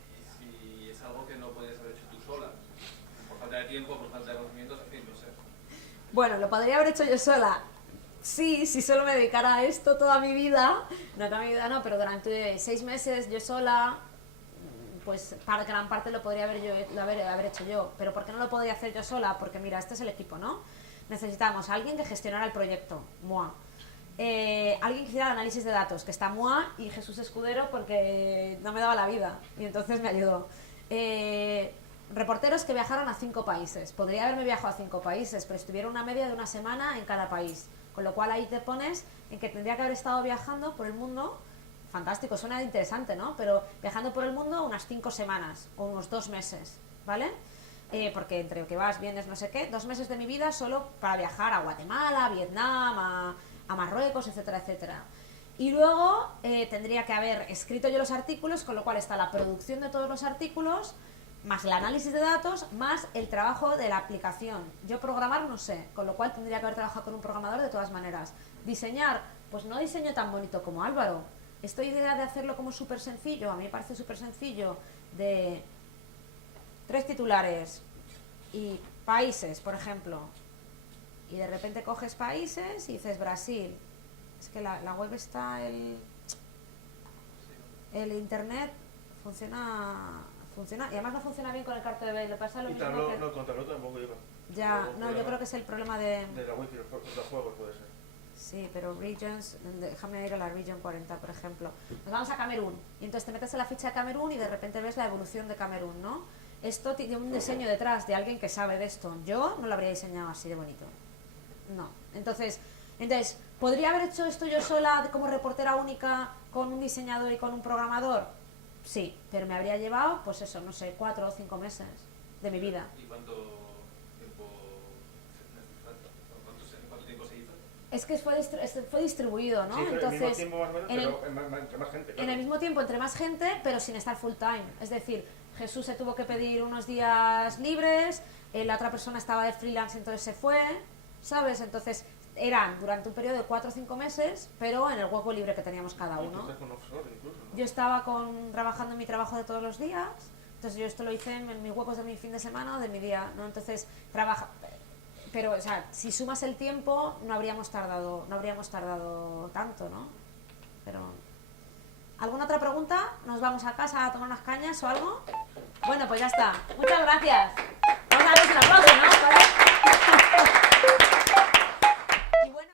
es algo que no puedes haber hecho tú sola, por falta de tiempo, por falta de conocimientos, en fin, no sé. Bueno, lo podría haber hecho yo sola. Sí, si solo me dedicara a esto toda mi vida, no, pero durante 6 meses yo sola, pues para gran parte lo podría haber hecho yo. Pero ¿por qué no lo podría hacer yo sola? Porque mira, este es el equipo, ¿no? Necesitamos a alguien que gestionara el proyecto, moi. Alguien que hiciera el análisis de datos, que está moi, y Jesús Escudero, porque no me daba la vida y entonces me ayudó. reporteros que viajaron a 5 países. Podría haberme viajado a 5 países, pero estuvieron una media de una semana en cada país. Con lo cual ahí te pones en que tendría que haber estado viajando por el mundo. Fantástico, suena interesante, ¿no? Pero viajando por el mundo unas 5 semanas o unos 2 meses, ¿vale? Porque entre que vas, vienes, no sé qué, 2 meses de mi vida solo para viajar a Guatemala, a Vietnam, a Marruecos, etcétera, etcétera. Y luego tendría que haber escrito yo los artículos, con lo cual está la producción de todos los artículos, más el análisis de datos, más el trabajo de la aplicación. Yo programar no sé, con lo cual tendría que haber trabajado con un programador de todas maneras. Diseñar, pues no diseño tan bonito como Álvaro. Esta idea de hacerlo como súper sencillo, a mí me parece súper sencillo, de 3 titulares y países, por ejemplo, y de repente coges países y dices Brasil. Es que la web está, el internet funciona, y además no funciona bien con el cartel de le pasa lo Y mismo Tableau, que... no, con Tableau tampoco iba. Ya, Luego, no, yo creo que es el problema de... De la wifi, los juegos puede ser. Sí, pero regions, déjame ir a la region 40, por ejemplo. Nos vamos a Camerún, y entonces te metes en la ficha de Camerún y de repente ves la evolución de Camerún, ¿no? Esto tiene un diseño detrás de alguien que sabe de esto. Yo no lo habría diseñado así de bonito. No. Entonces, ¿podría haber hecho esto yo sola como reportera única con un diseñador y con un programador? Sí, pero me habría llevado, pues eso, no sé, 4 o 5 meses de mi vida. ¿Y cuánto tiempo se hizo? Es que fue distribuido, ¿no? Sí, pero Entonces, el mismo tiempo más o menos, en pero entre más gente. Claro. En el mismo tiempo, entre más gente, pero sin estar full time. Es decir, Jesús se tuvo que pedir unos días libres, la otra persona estaba de freelance, entonces se fue, ¿sabes? Entonces eran durante un periodo de 4 o 5 meses, pero en el hueco libre que teníamos cada uno. Tú estás con offshore incluso, ¿no? Yo estaba trabajando en mi trabajo de todos los días, entonces yo esto lo hice en mis huecos de mi fin de semana o de mi día, ¿no? Entonces pero, o sea, si sumas el tiempo no habríamos tardado tanto, ¿no? Pero ¿alguna otra pregunta? ¿Nos vamos a casa a tomar unas cañas o algo? Bueno, pues ya está. Muchas gracias. Vamos a darles un aplauso, ¿no?